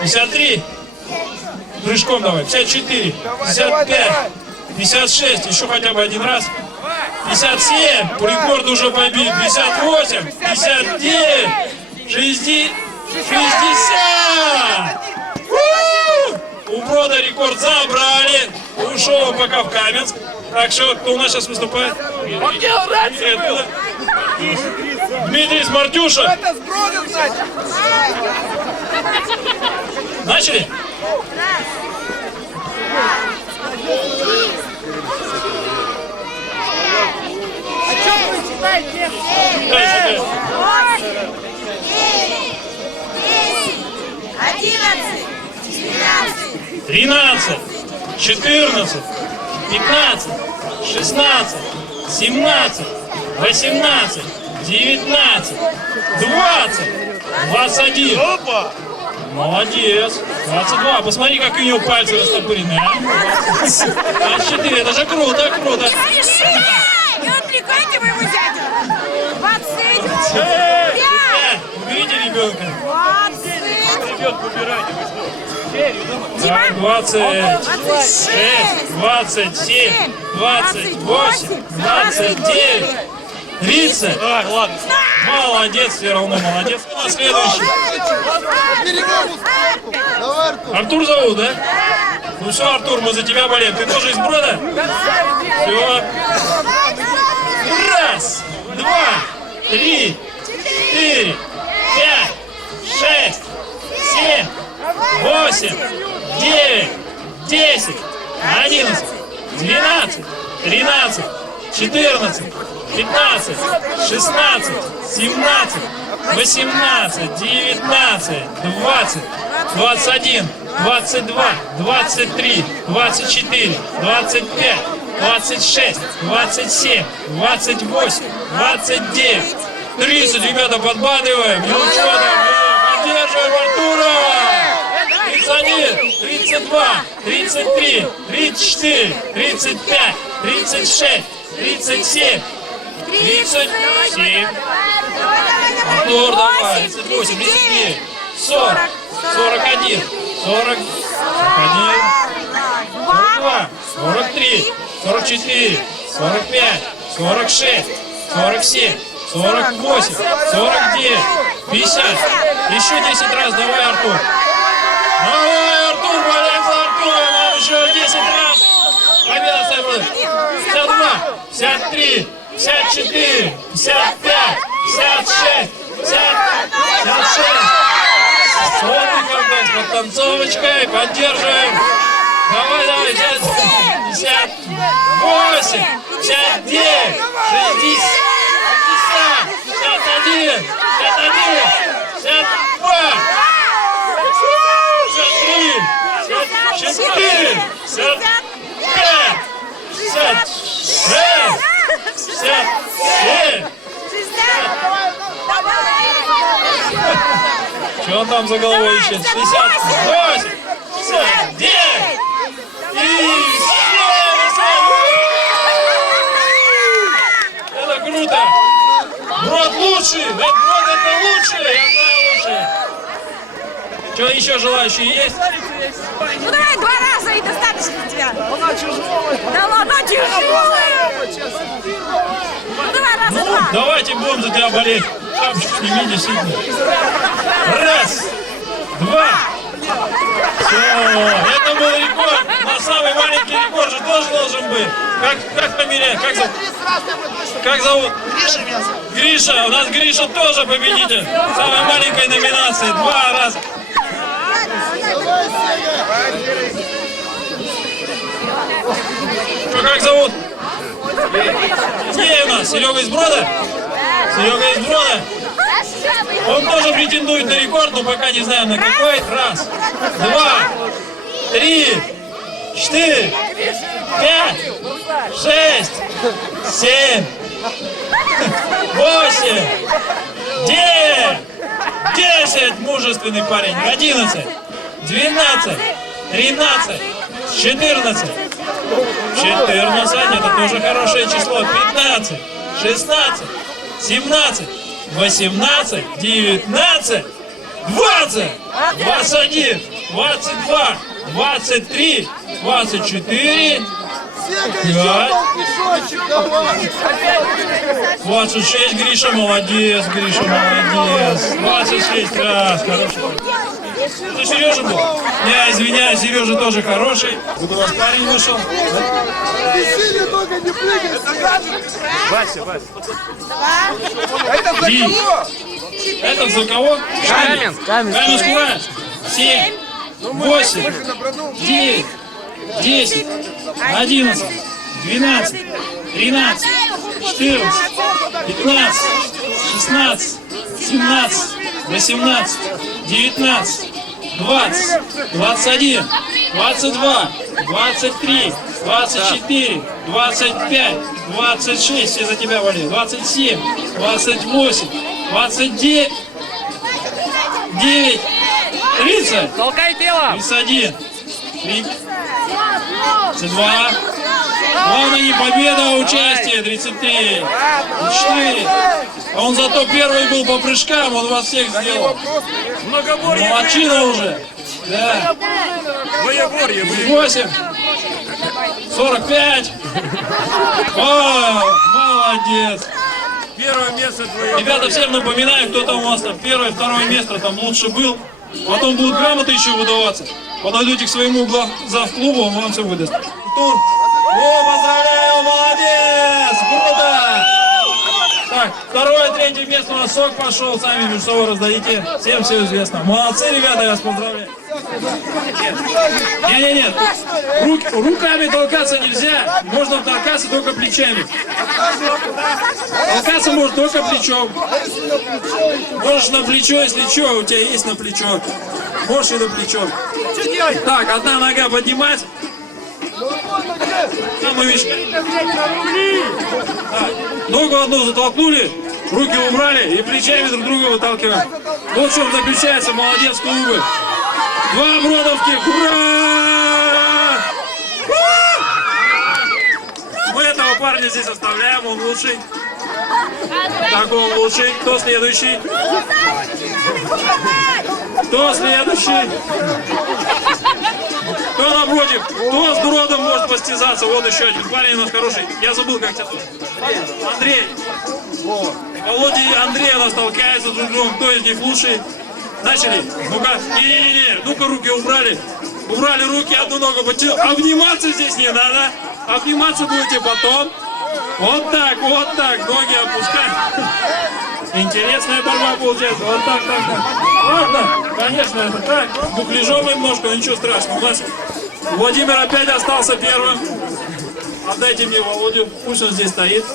53, прыжком давай, 54, 55, 56, еще хотя бы один раз, 57, рекорд уже побит, 58, 59, 60, 60! У Брода рекорд забрали, ушел пока в Каменск. Так что, кто у нас сейчас выступает? Дмитрий Смартюша. Это с Бродом, значит. Начали? А что вы читаете? 13, 14, 15, 16, 17, 18, 19, 20, 21. Молодец. 22. Посмотри, как у него пальцы растопырены, а? 24. Это же круто, круто. Не отвлекайте моего дядю! 25! Уберите ребенка. 20! Ребенка убирайте. 26, 27, 28, 29, 30. Ладно. Молодец, все равно молодец. Следующий. Артур зовут, да? Ну все, Артур, мы за тебя болеем. Ты тоже из Брода? Все. Раз, два, три, 4, 5, 6, 7, 8, 9, 10, 11, 12, 13, 14, 15, 16, 17, 18, 19, 20, 21, 22, 23, 24, 25, 26, 27, 28, 29, 30, ребята, подбадриваем. Ну что там, поддерживаем Артура. 31, 32, 33, 34, 35, 36, 37, 37. Артур, давай. 38, 39, 40, 41, 40, 42, 43, 44, 45, 46, 47, 48, 49, 50. Еще 10 раз давай, Артур. Давай, Артур, болеем за Артура. Нам еще 10 раз. Победа, Сайброд. 52, 53, 54, 55, 56, 56. Сонный контакт с подтанцовочкой. Поддерживаем. Давай, 58, 59, 60, 61, 51, 52. 54, 55, 56, 57. Что он там за головой ищет? 68, 69. И это круто. Брод лучший. Брод это лучший. Я знаю лучший. Что, еще желающие есть? Ну давай 2 раза и достаточно тебя. Она тяжелая. Да ладно, тяжелая. Ну давай раза 2. Давайте будем за тебя болеть. Шапочку сними, действительно. Раз, два. Все, это был рекорд. Но самый маленький рекорд же тоже должен быть. Как фамилия? Как зовут? Гриша меня зовут. Гриша, у нас Гриша тоже победитель. Самой маленькой номинации. 2 раза. Что, как зовут? Где у нас? Серега из Брода? Серега из Брода? Он тоже претендует на рекорд, но пока не знаю на какой. Раз, 2, 3, 4, 5, 6, 7, 8, 9, 10. Mужественный парень. 11, 12, 13, 14, 14, это тоже хорошее число. 15, 16, 17, 18, 19, 20, 21, 22, 23, 24, 5, 26. Гриша, молодец, Гриша, молодец. 26 раз, хороший. Это Сережа был? Я извиняюсь, Сережа тоже хороший. Вот у вас парень вышел. Вася. Этот за кого? Камень скупаешь? 7, 8, 9, 10, 11, 12, 13, 14, 15, 16, 17, 18, 19, 20, 21, 22, 23, 24, 25, 26, все за тебя, Валерий, 27, 28, 29, 9, 30, Толкай тело! 31, 32, главное не победа, а участие, 33, 34, а он зато первый был по прыжкам, он вас всех сделал. Молодчина уже. Да. 8, 45. О, молодец. Первое место твое. Ребята, всем напоминаю, кто там у вас там первое, второе место там лучше был. Потом будут грамоты еще выдаваться. Подойдете к своему завклубу, он вам все выдаст. Артур, о, поздравляю, молодец, круто. Так, второе, третье место у нас сок пошел, сами между собой раздадите. Всем все известно. Молодцы, ребята, я вас поздравляю. Нет, руками толкаться нельзя, можно толкаться только плечами. Толкаться может только плечом. Можешь на плечо, если что, у тебя есть на плечо. Можешь и на плечо. Так, одна нога поднимать. Там мы видишь. Ногу одну затолкнули, руки убрали и плечами друг друга выталкиваем. Вот в чем заключается, молодец, клубы. 2 бродовки, ура! Мы этого парня здесь оставляем, он лучший. Так, он лучший. Кто следующий? Кто следующий? Кто напротив? Кто с бродом может постязаться? Вот еще один парень у нас хороший. Я забыл, как тебя зовут. Андрей. Володя и Андрей у нас толкаются друг с другом. Кто из них лучший? Начали. Ну-ка. Не-не-не. Ну-ка, руки убрали. Убрали руки, одну ногу потянули. Обниматься здесь не надо. Обниматься будете потом. Вот так, вот так. Ноги опускай. Интересная борьба получается. Вот так, так, так. Ладно, конечно, это так. Бухлежом немножко, но ничего страшного. У нас Владимир опять остался первым. Отдайте мне Володю, пусть он здесь стоит.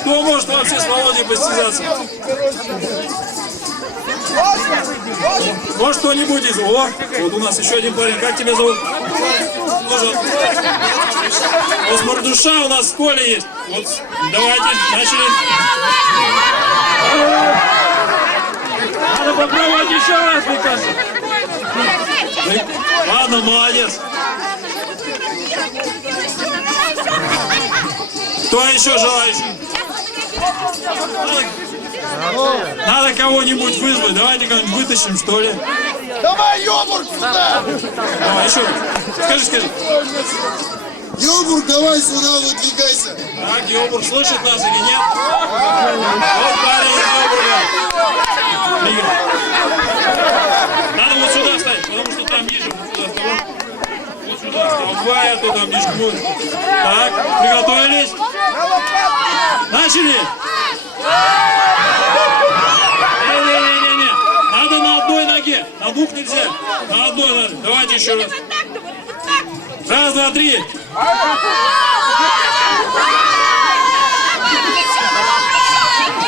Кто может вообще с Володей постязаться? Может кто-нибудь из... О, вот у нас еще один парень. Как тебя зовут? Осмордуша у нас в школе есть. Вот, давайте, начали. Надо попробовать еще раз, мне кажется. Ладно, молодец. Кто еще желающий? Надо кого-нибудь вызвать. Давайте кого-нибудь вытащим, что ли. Давай, Йобург, сюда! Давай, еще. Скажи. Йобург, давай сюда, выдвигайся. Так, Йобург слышит нас или нет? Вот парень из Йобурга. Надо вот сюда встать, потому что там ниже. Вот сюда встать. Два, а то там ниже будет. Так, приготовились? Начали! Не-не-не-не. Надо на одной ноге. На двух нельзя. На одной надо. Давайте еще раз. Раз, два, три.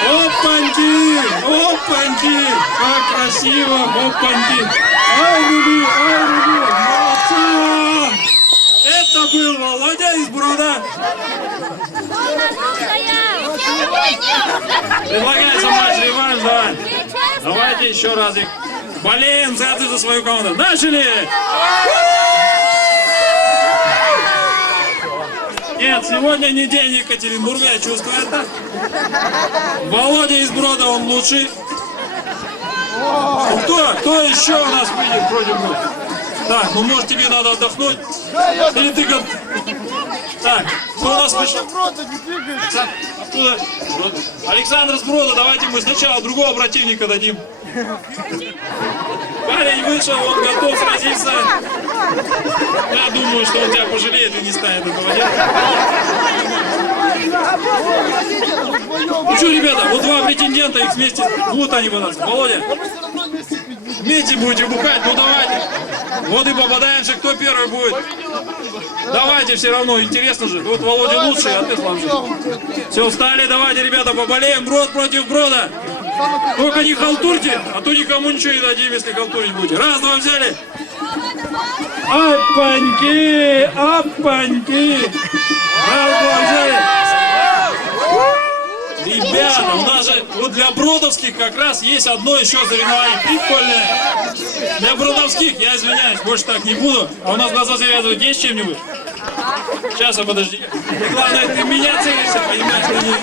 Опаньки! Опаньки! Как красиво! Опаньки! Ай, люби! Молодцы! Это был Володя из Брода. Предлагается матч реванш, да. Давайте еще разик. Болеем за свою команду. Начали! Нет, сегодня не день Екатеринбурга, я чувствую это. Володя из Брода, он лучший. Кто еще у нас выйдет против нас? Так, ну может тебе надо отдохнуть? Или ты как... Так, кто у нас вышел? Откуда? Александр с Брода, давайте мы сначала другого противника дадим. Парень вышел, он готов сразиться. Я думаю, что он тебя пожалеет и не станет этого делать. Ну что, ребята, вот два претендента, их вместе будут они бороться. Володя, вместе будете бухать, ну давайте. Вот и попадаемся, кто первый будет. Давайте, все равно, интересно же. Вот Володя лучший, а ты слабший. Все, встали, давайте, ребята, поболеем. Брод против Брода. Только не халтурьте, а то никому ничего не дадим, если халтурить будете. Раз, два, взяли. Опаньки, опаньки. Раз, два, взяли. Ребята, у нас же вот для бродовских как раз есть одно еще соревнование прикольное. Для бродовских, я извиняюсь, больше так не буду. А у нас глаза завязывать есть чем-нибудь? Сейчас, подожди. И главное, ты меня целишься, понимаешь, что не...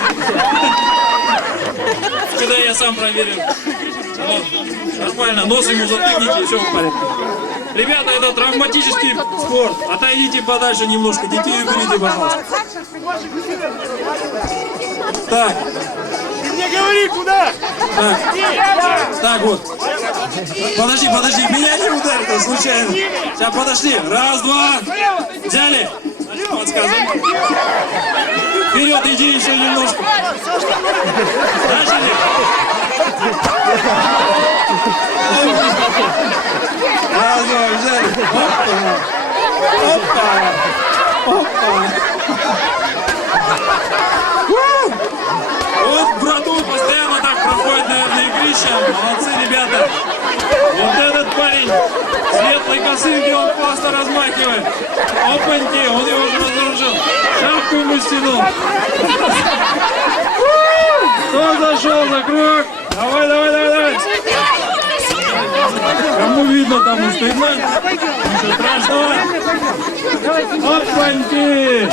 Когда я сам проверил. Вот. Нормально, нос ему затыкните, и все в порядке. Ребята, это травматический спорт. Отойдите подальше немножко, детей уберите, пожалуйста. Так. Ты мне говори, куда? Так вот. Подожди, меня не ударь, это случайно. Сейчас, подожди. Раз, два. Взяли. Подсказывай. Вперед, иди еще немножко. Начали. Раз, два, взяли. Опа. Опа. Вот брату постоянно так проходит, наверное, игрище. Молодцы, ребята. Вот этот парень светлой косынки, он классно размахивает. Опаньки, он его уже разоружил. Шапку ему стянул. Кто зашел за круг? Давай. Кому видно, тому стыдно? Ничего страшного. Опаньки.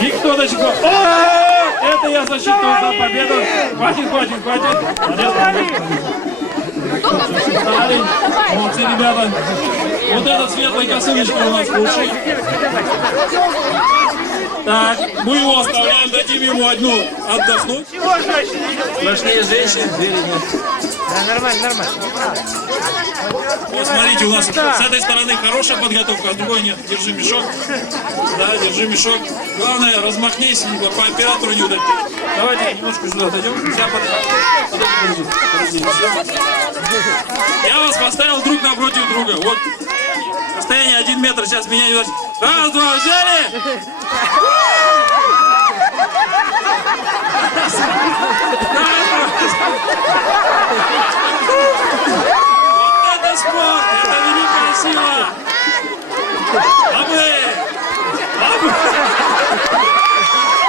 И кто-то это я засчитываю за победу. Хватит. Молодцы, ребята. Вот этот светлый косыночка у нас лучший. Так, мы его оставляем, дадим ему одну отдохнуть. Страшнее женщин. Да, нормально. Вот смотрите, у нас с этой стороны хорошая подготовка, а с другой нет. Держи мешок. Да, держи мешок. Главное, размахнись, по оператору не ударь. Давайте немножко сюда отойдем. Вся подожди. Я вас поставил друг напротив друга. Вот. Расстояние 1 метр. Сейчас меня не ударь. Раз, два, взяли! Вот это спорт! Это великая сила!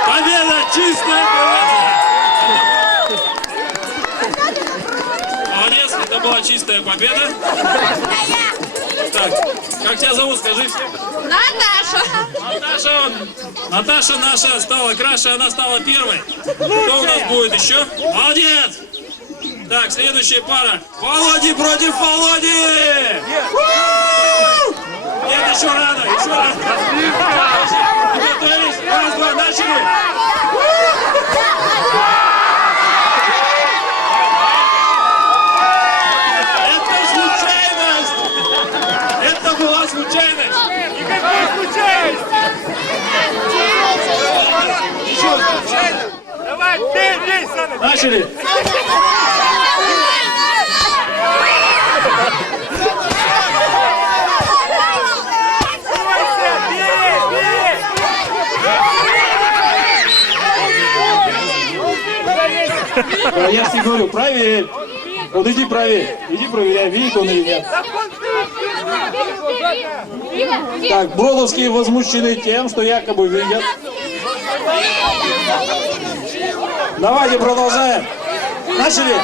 Победа! Чистая победа! Молодец, это была чистая победа. Так, как тебя зовут, скажи всем. Наташа наша стала краше, она стала первой. Кто у нас будет еще? Молодец! Так, следующая пара. Володи против Володи! Нет, еще рано. Готовились? Раз, два, начали! Это случайность! Это была случайность! Никакой случайности! Давай, бей, Саныч! Начали! Я тебе говорю, проверь. Вот иди проверь. Иди проверяй, видит он или нет. Так, бродовские возмущены тем, что якобы видят. Давайте продолжаем. Начали.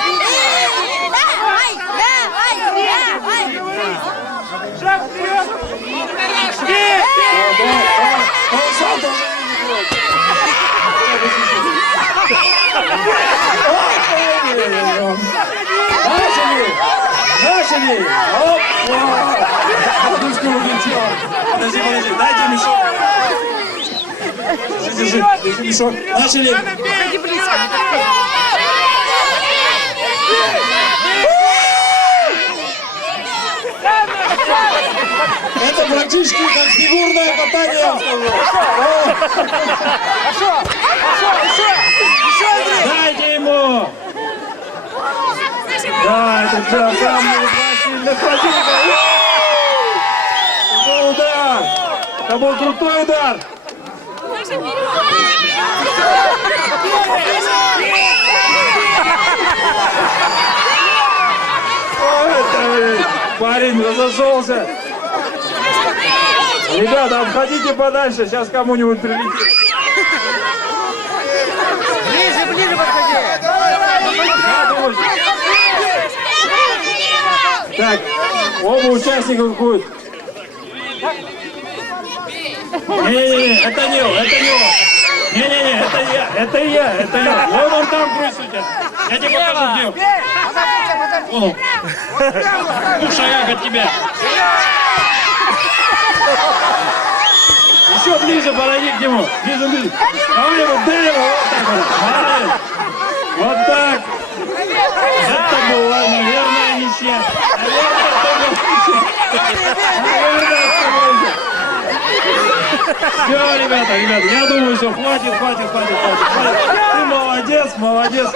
Шаг вперед! Начали! Подожди, дайте мешок. Держи мешок. Начали! Это практически как фигурное катание, я вам скажу. Дайте ему! Да, это да, сам сильно противника. Это был удар! Это был крутой удар! Парень разошелся. Ребята, отходите подальше, сейчас кому-нибудь прилетит. Ближе, ближе подходи. Так, оба участника выходят. Не-не-не, это не он, это не он. Не-не-не, это я. Вон он там присутствует. Я тебе покажу, где он. Вон он. В шагах от тебя. Еще ближе подойди к нему. Ближе. Давай его, дай его. Вот так. Это была, наверное, ничья. Все, ребята, я думаю, все, хватит. Ты молодец.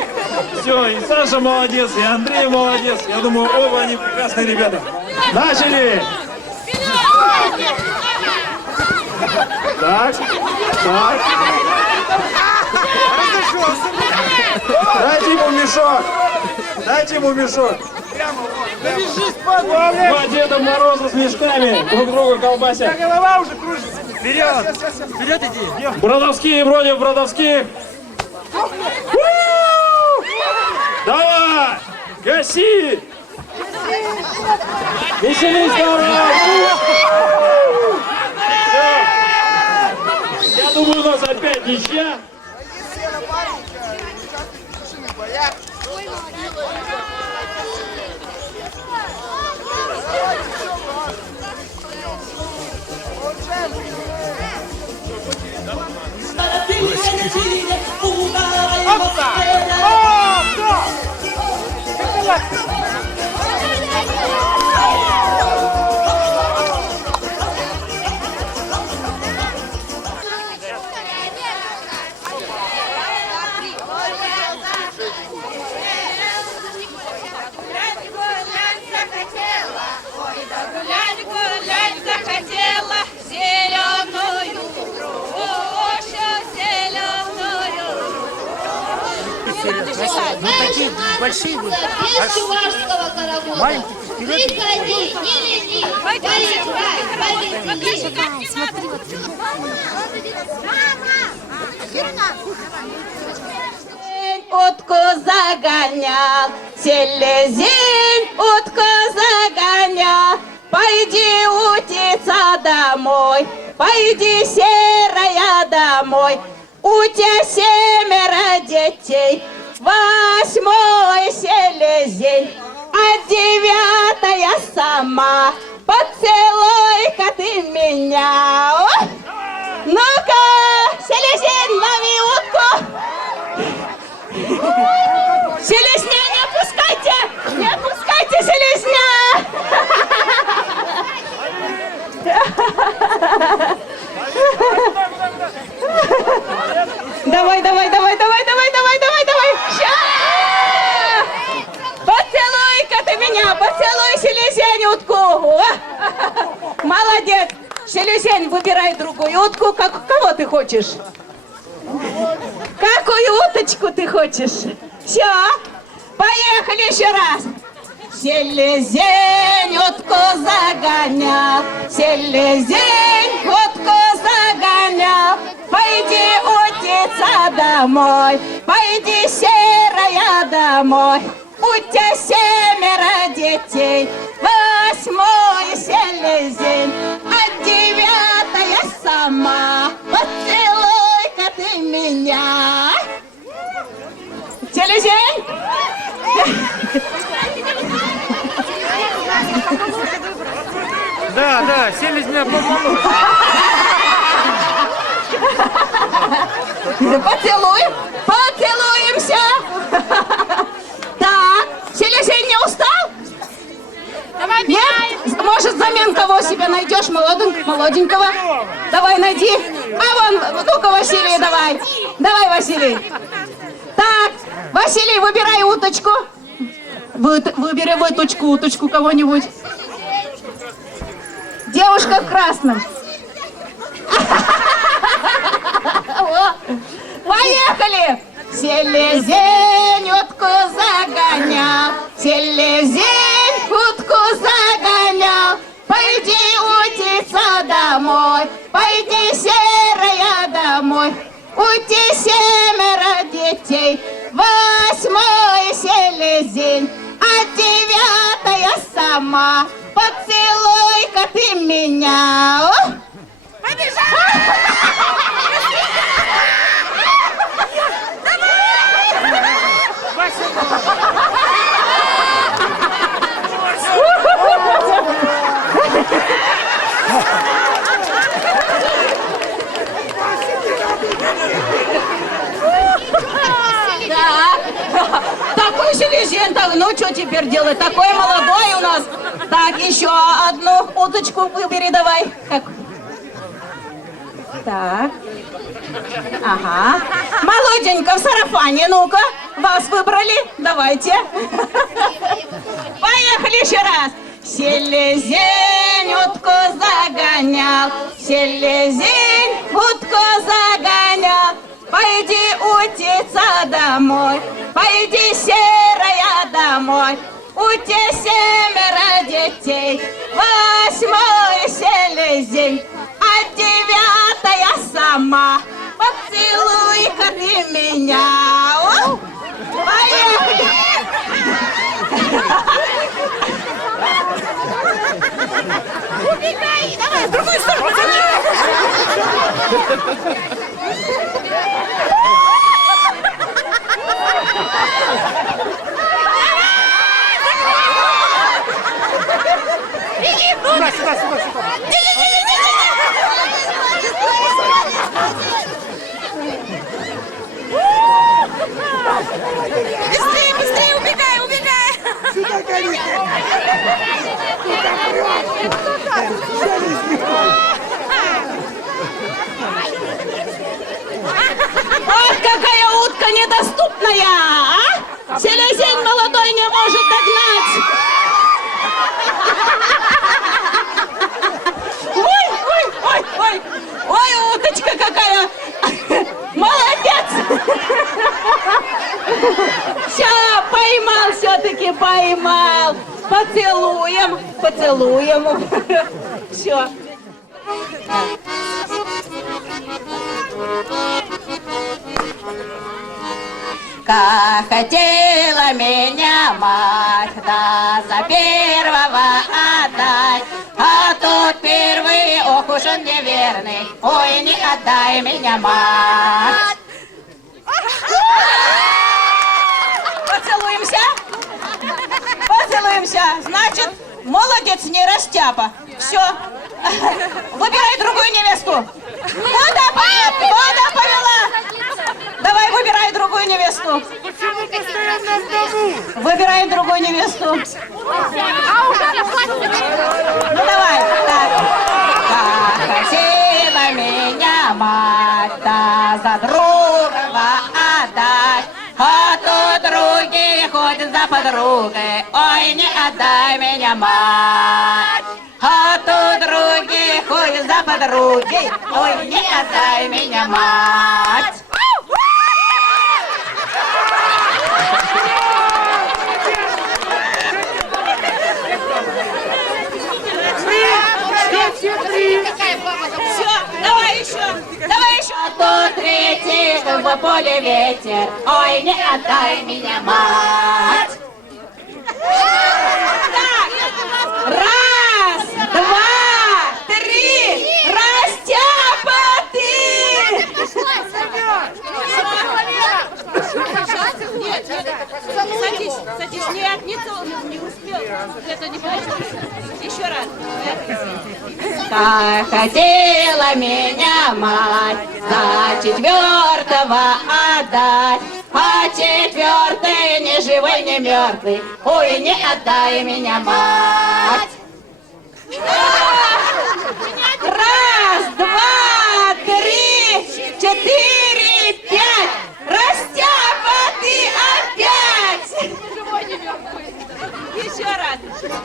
Все, и Саша молодец, и Андрей молодец. Я думаю, оба они прекрасные ребята. Начали! Так. Дайте ему мешок. Два Деда Мороза с мешками друг друга колбасят. Голова уже кружится. Вперед иди. Бродовские против бродовских. Давай! Гаси! Веселись, давай! Я думаю, у нас опять ничья. Гулять захотела зеленую рощу, Ну такие большие будут. Без чувашского хоровода. Маленькие вперед. Приходи, не лени, поиграй, побеги. Утку загонял, селезень утку загонял. Пойди утица домой, пойди серая домой. У тебя 7 детей, 8 селезень, а 9 сама. Поцелуй-ка ты меня. О! Ну-ка, селезень, лови утку. Селезня, не опускайте селезня. Давай. Ща! Поцелуй-ка ты меня, поцелуй селезень утку. О! Молодец. Селезень, выбирай другую утку. Кого ты хочешь? Какую уточку ты хочешь? Все, поехали еще раз. Селезень утку загонял, селезень утку загонял. Пойди утица домой, пойди серая домой. У тебя 7 детей, 8 селезень, а 9 сама. Поцелуй-ка ты меня. Селезень? Да, селезня помогут. Поцелуемся. Так, селезень не устал? Давай Нет? Может, взамен кого себе найдешь, молоденького? Давай, найди. А вон, ну-ка, Василий, давай. Давай, Василий. Так, Василий, выбирай уточку. Выбери уточку кого-нибудь. Девушка в красном. Поехали! Селезень утку загонял, селезень утку загонял. Пойди утица домой, пойди серая домой. Ути 7 детей, 8 селезень, а 9 сама. Поцелуй-ка ты меня. Такой селезень, ну что теперь делать? Такой молодой у нас. Так, еще одну уточку выбери давай. Так. Ага. Молоденько в сарафане, ну-ка. Вас выбрали? Давайте. Поехали еще раз. Селезень утку загонял, селезень утку загонял. Пойди утица домой, пойди серая домой. У тебя 7 детей, 8 селезень, а 9 сама. Поцелуй-ка ты меня. О, поехали. Убегай! Давай, в другую сторону! Беги! Сюда, сюда, сюда, сюда! Быстрее, быстрее, убегай, убегай! Сюда, Галина! Ах, какая утка недоступная, а? Селезень молодой не может догнать. Ой, ой, ой, ой, ой, уточка какая. Молодец. Все, поймал, все-таки поймал. Поцелуем, поцелуем. Все. Как хотела меня мать, да за первого отдать, а тут первый, ох уж он неверный, ой, не отдай меня, мать. Поцелуемся? Поцелуемся. Значит, молодец, не растяпа. Все. Выбирай другую невесту. Вода повела. Давай, выбирай другую невесту. Почему постоянно одному? Выбираем другую невесту. Ну давай. Так. Как хотела меня мать, да за другого отдать, а то другие ходят за подругой. Ой, не отдай меня, мать. А то другие ходят за подругой. Ой, не отдай меня, мать. Все, давай еще. А то третий, чтобы поле ветер. Ой, не отдай меня, мать. Так, раз, два, три, растяпа ты. Нет, садись, нет, не успел. Это не получилось. Еще раз. Как хотела меня мать за 4-го отдать, а 4-й ни живой, ни мертвый. Ой, не отдай меня, мать. Раз, два, три, 4, 5. Растяпа ты опять. Еще раз.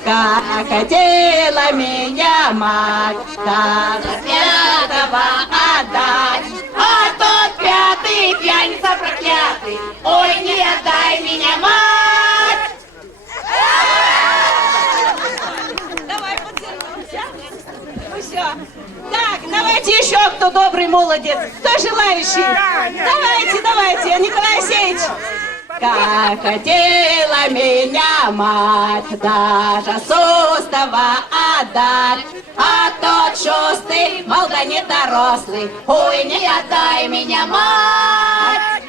Как хотела меня мать, да за 5-го отдать, а тот 5-й ты пьяница проклятый, ой, не отдай меня, мать! Давай поцелуемся. Ну все. Так, давайте еще кто добрый молодец. Кто желающий? Давайте, Николай Алексеевич. Как хотела меня мать, даже сустава отдать, а тот шустый, мол, да не дорослый, ой, не отдай меня, мать!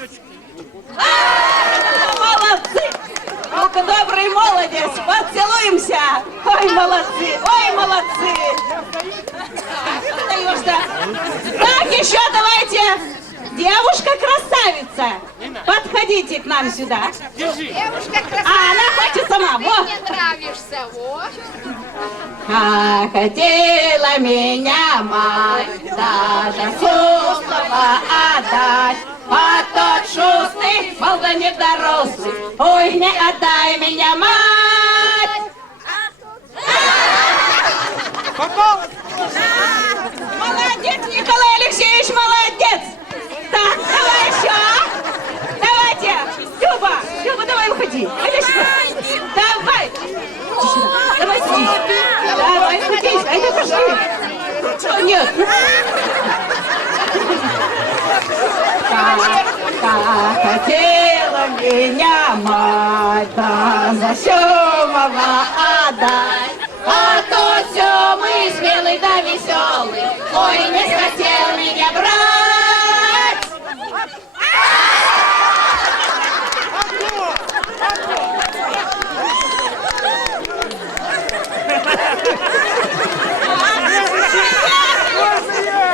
Молодцы! Ну-ка, добрый молодец, поцелуемся! Ой, молодцы, ой, молодцы! Остаешься. Так, еще давайте! Девушка-красавица, подходите к нам сюда. Девушка-красавица, она хочет сама. Ты Вот. мне нравишься, вот. Как хотела меня мать, даже сустава отдать, а тот шустый, мол, да не дорослый, ой, не отдай меня, мать! Молодец, Николай Алексеевич, молодец! Так, давай еще! Давайте! Люба, давай выходи! Иди сюда! Давай! Иди сюда! Давай сиди! Давай, садись! А это пошли! Что, нет? Как хотела меня мать, да за Семова отдать, а то Семый смелый да веселый, ой, не хотел меня брать.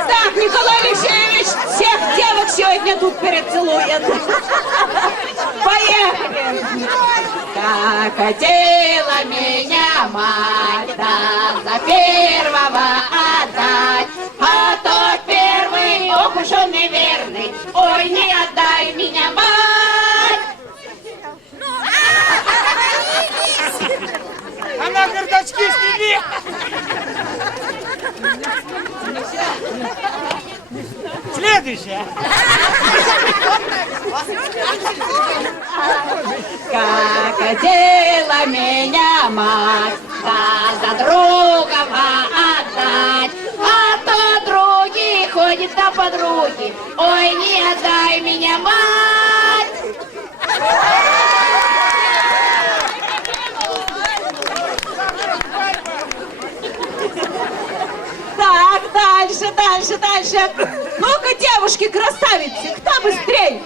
Так, Николай Алексеевич, всех девок сегодня тут перецелует. Поехали! Как хотела меня мать, да за первого отдать, а тот первый, ох уж он неверный, ой, не отдай меня, мать! Она гордачки сними! Следующая. Как хотела меня мать, да за другого отдать, а то другие ходит до подруги, ой, не отдай меня, мать! Так, дальше. Ну-ка, девушки, красавицы, кто быстрее?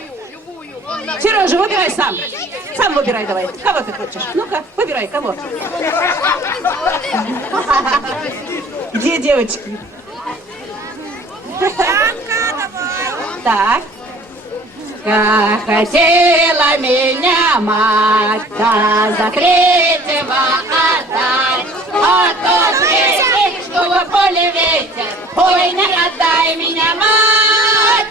Сережа, выбирай сам. Сам выбирай давай. Кого ты хочешь? Ну-ка, выбирай, кого. Где девочки? Так. Как хотела меня мать, да за третьего отдать, а то третий, что в поле ветер, ой, не отдай меня, мать!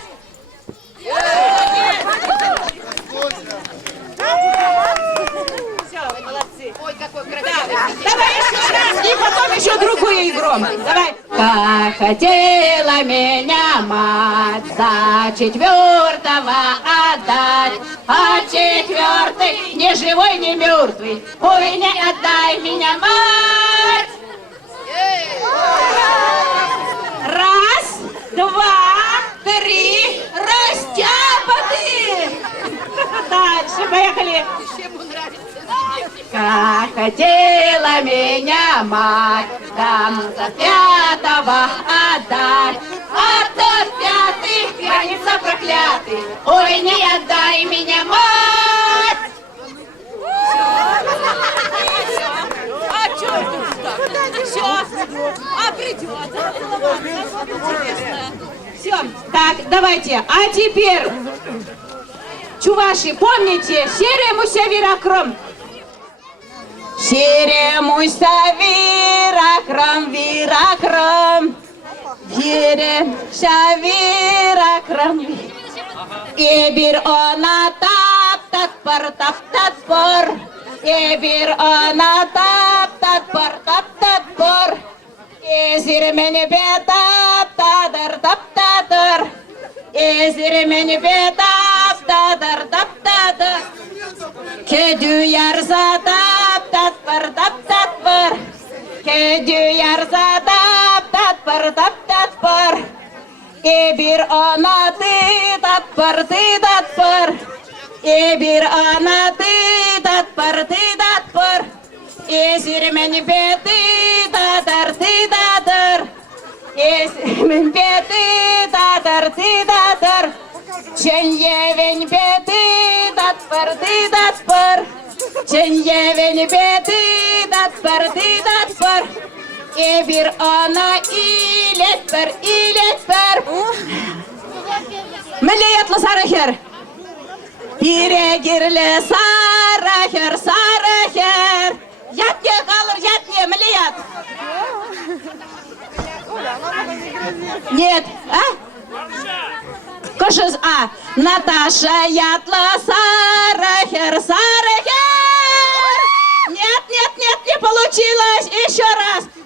Все, вы молодцы. Ой, какой красивый. Давай еще раз, и потом еще другую игру. Давай. Как хотела меня мать за четвертого отдать, а четвертый ни живой, ни мертвый, ой, не отдай меня, мать! Раз, два, три, растяпаны! Дальше, поехали. Как хотела меня мать, там за пятого отдать, а тот пятый пьяница проклятый, ой, не отдай меня, мать! А что это? Все, а придет. Все, так, давайте, а теперь, чуваши, помните, серемуся виракром. Серемуся виракром, виракром, серемуся виракром. И bir ona tap tat por, и bir ona tap tat por, и zir meni be tap tadır. Ezirmeni be taptadır taptadır. Kedü yarza taptatpır taptatpır. Kedü yarza taptatpır. Bir ana tatpır. Bir ana tatpır. Ezirmeni be tadır. Ezirmeni be tadır. Çenyeven be tatpır. Çenyeven be tatpır. Bir ana iletpır. Milliyetli sarıher. Bire girle sarıher. Yat diye kalır, yat diye milliyet. Нет, а? Кошез, Наташа ятла сарахер. Нет, не получилось.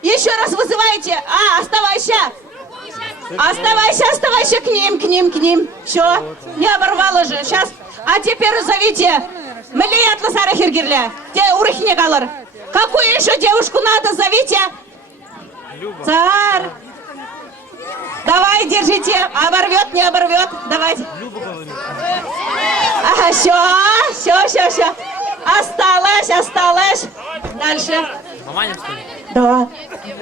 Еще раз вызывайте. Оставайся к ним. Все, не оборвало же. Сейчас. А теперь зовите Мелиятла Сарахиргирля. Те урыхне калыр. Какую еще девушку надо, зовите? Царь. Давай, держите. Оборвет, не оборвет. Давайте. Ага, все. Осталось. Дальше. Маманя, что ли? Да,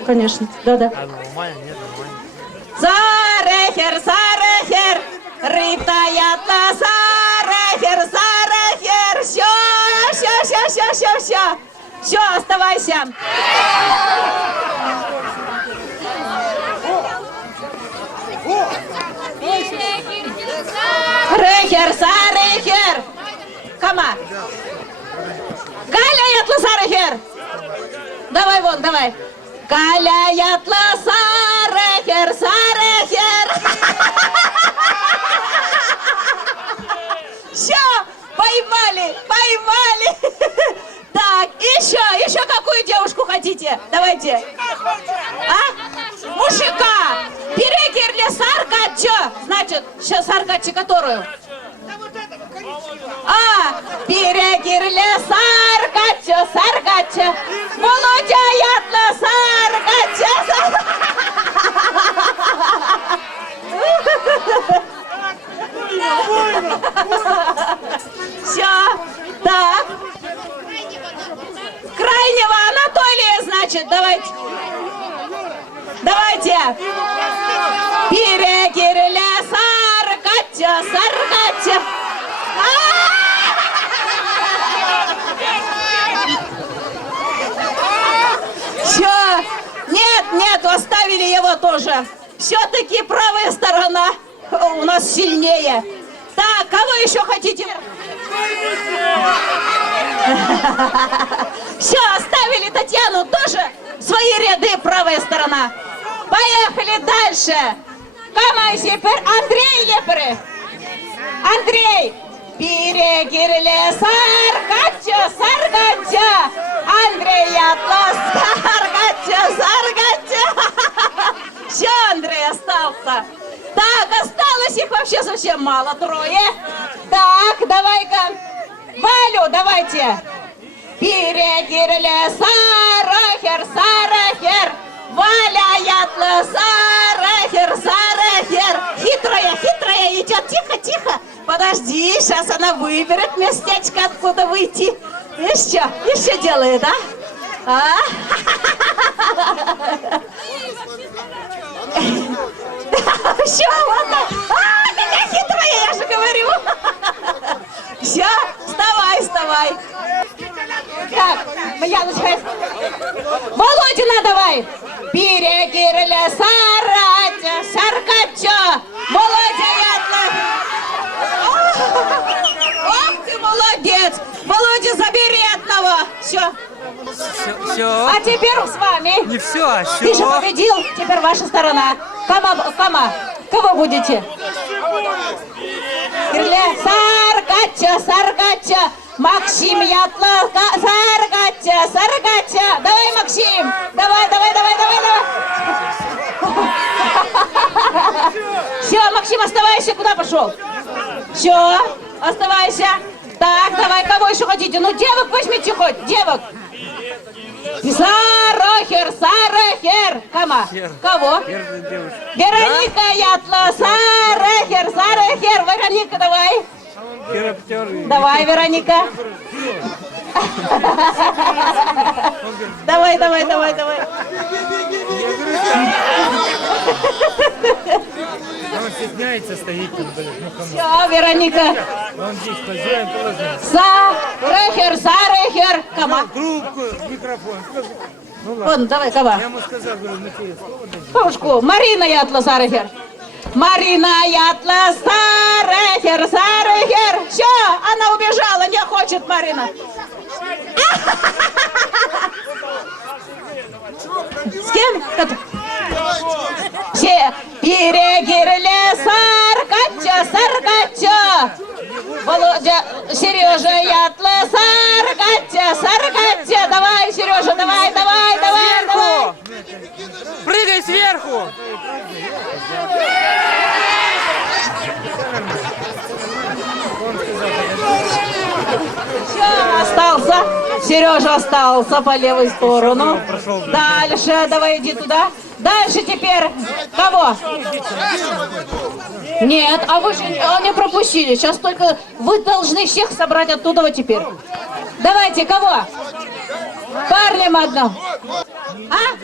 конечно. Да. Маманя, нет, Маманя. Сарахер. Рыбта ятла Сарахер. Все, оставайся. Сарахер. Кама. Галя ятла Сарахер. Давай вон. Галя ятла Сарахер. Все, поймали. Так, еще какую девушку хотите? Давайте. Мужика. Перегерли саркачо. Значит, сейчас саркачо которую? Перегерли саркачо. Володя ятла саркачо. Все, так. Крайнего Анатолия, значит, давайте. Перегерля саркача. Все, нет, оставили его тоже. Все-таки правая сторона у нас сильнее. Так, кого еще хотите? Все, оставили Татьяну тоже. Свои ряды, правая сторона. Поехали дальше. Камай сепер, Андрей лепere. Андрей. Перегирле саргача. Андрей ятла саргача. Все, Андрей остался. Так, осталось их вообще совсем мало, 3. Так, давай-ка. Валю, давайте. Перегирле сарахер. Валя ятла сарахер. Хитрая идет. Тихо. Подожди, сейчас она выберет местечко, откуда выйти. Еще делает, Все, ладно. Какая хитрая, я же говорю. Все, вставай. Так, Яночка. Володина давай. Перегирле саркачо. Володя ятла. Ох ты молодец. Володя, забери одного. Все. А теперь с вами. Не все, а все. Ты же победил, теперь ваша сторона. Кама. Кого будете? Саргача. Максим ятла саргача. Давай, Максим. Давай. Все, Максим. Максим, оставайся, куда пошел? Все, оставайся. Так, давай, кого еще хотите? Ну, девок возьмите хоть, девок. Сарахер, Сарахер. Кого? Вероника Ятла, Сарахер, Сарахер. Вероника, давай. Давай, Вероника. Давай. Он стесняется, стоит там, Все, Вероника. Он здесь хозяин, положил. Сарахер. Микрофон. Ну Вон, давай, кого? Я ему сказал, говорю, на тебе слово дадим. Пушку. Марина Ятла, Сарахер. Марина Ятла, Сарахер. Все, она убежала, не хочет Марина. С кем? Все. Перегирле, Саркача. Володя, Сережа Ятла, Саркача. Давай, Сережа, давай. Прыгай сверху! Все, остался. Сережа остался по левой сторону. Дальше, давай иди туда. Дальше теперь кого? Нет, а вы же не пропустили. Сейчас только вы должны всех собрать оттуда вот теперь. Давайте, кого? Парнем одно. А?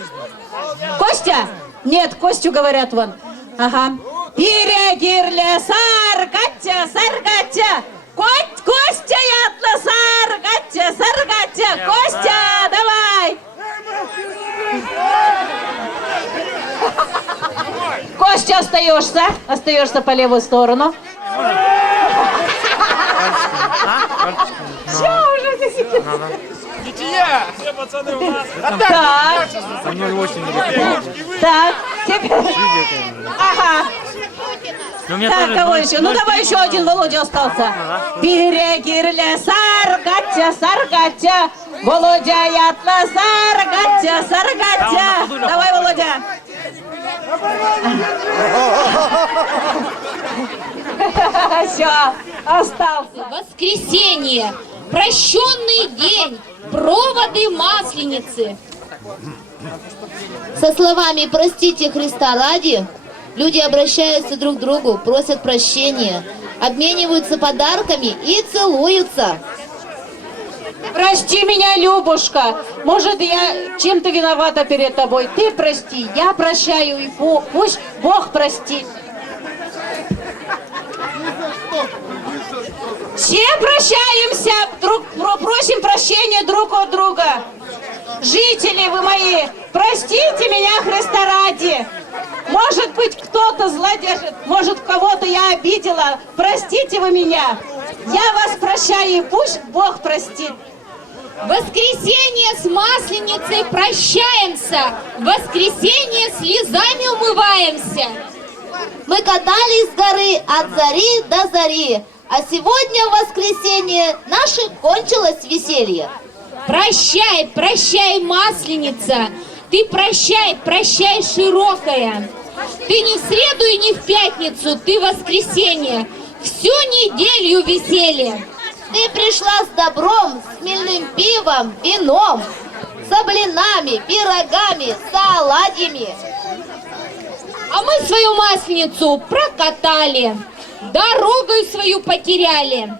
Костя? Нет, Костю говорят вон. Ага. Перегирле, Саркача. Костя Ятла, Саркача. Костя, давай. Костя, остаешься по левую сторону. Все, уже. Детия! Все пацаны у нас. Так. 0,8. Так, теперь. Ага. Так, кого еще? Ну давай еще один Володя остался. Перегирле, Саркача. Володя Ятла, Саркача. Давай, Володя. Все, остался. Воскресенье, прощенный день, проводы Масленицы. Со словами «Простите Христа ради» люди обращаются друг к другу, просят прощения, обмениваются подарками и целуются. Прости меня, Любушка. Может, я чем-то виновата перед тобой. Ты прости, я прощаю, и пусть Бог простит. Все прощаемся, просим прощения друг от друга. Жители вы мои, простите меня Христа ради. Может быть, кто-то злодержит, может, кого-то я обидела. Простите вы меня. Я вас прощаю, и пусть Бог простит. В воскресенье с Масленицей прощаемся, в воскресенье слезами умываемся. Мы катались с горы от зари до зари, а сегодня в воскресенье наше кончилось веселье. Прощай, прощай, Масленица, ты прощай, прощай, широкая. Ты не в среду и не в пятницу, ты в воскресенье, всю неделю веселье. Ты пришла с добром, с хмельным пивом, вином, с блинами, пирогами, с оладьями. А мы свою Масленицу прокатали, дорогою свою потеряли.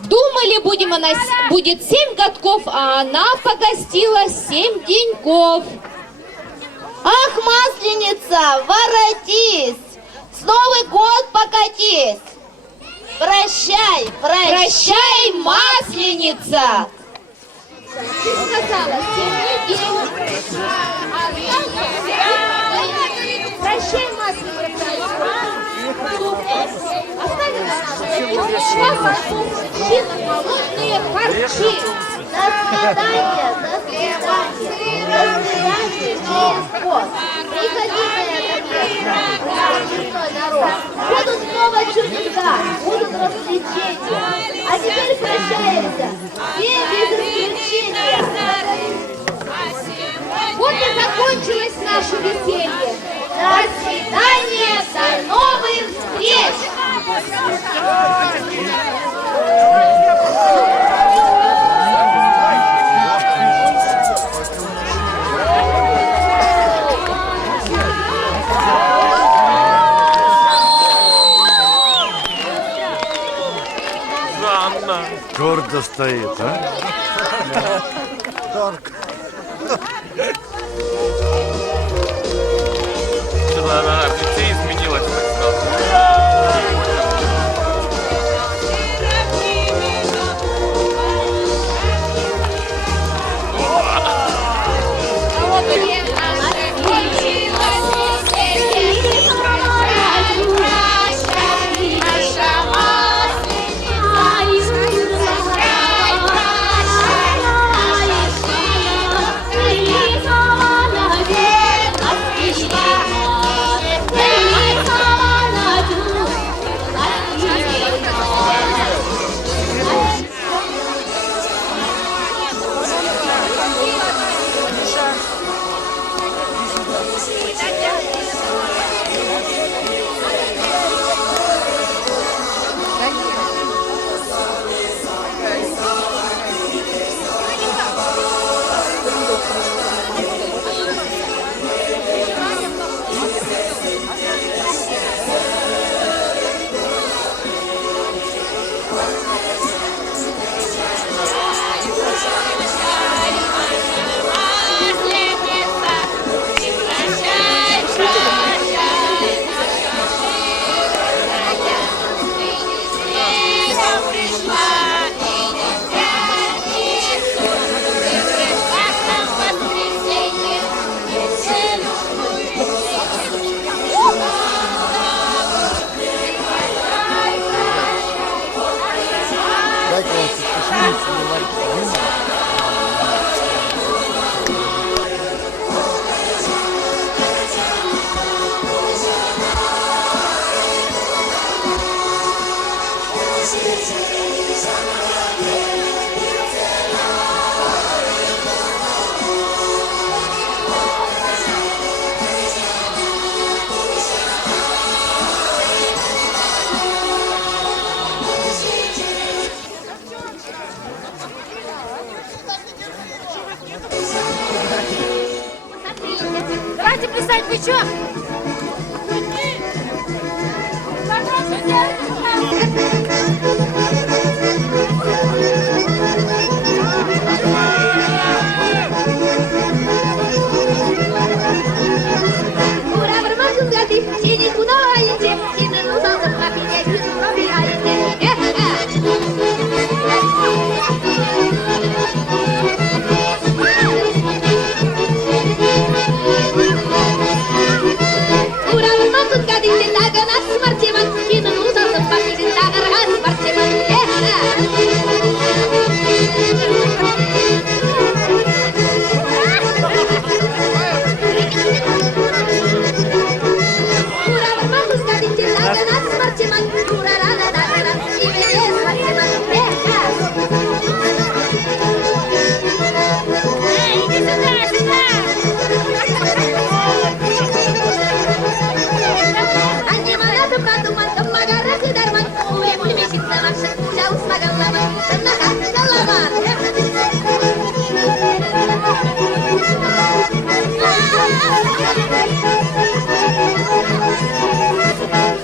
Думали, она будет 7 годков, а она погостила 7 деньков. Ах, Масленица, воротись, с Новый год покатись. Прощай, Прощай, Масленица. Ты сказала 7 недель. Прощай, Масленица. Оставила нас холодные харчи. До свидания, до свидания через год. Приходи, моя конечно, народ. Будут снова чудеса, будут развлечения. А теперь прощаемся. Все без исключения. Вот и закончилось наше веселье. До свидания, до новых встреч! правда стоит, а? Что-то она в лице изменилась так сразу. Давайте плясать, вы чё? Ура, барбакин гады, синий куда аете, синий нусалка, папи, я вижу, папи, аете. Ура, барбакин гады, синдага нас смартиман, синий нусалка, папи, синдага нас смартиман. Ура, барбакин гады, синдага нас смартиман, ура, рада, да, да, синий смартиман. Иди сюда, сюда! Анималатым радуман, таммагара сидарман, уе мульмесик намакшын, жаус магалламан, жаннаха галаман.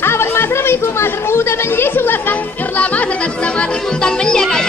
Аван мазры вайку мазры, удадан есть улаха, ирламаза дастамазы, кундан мэллягай.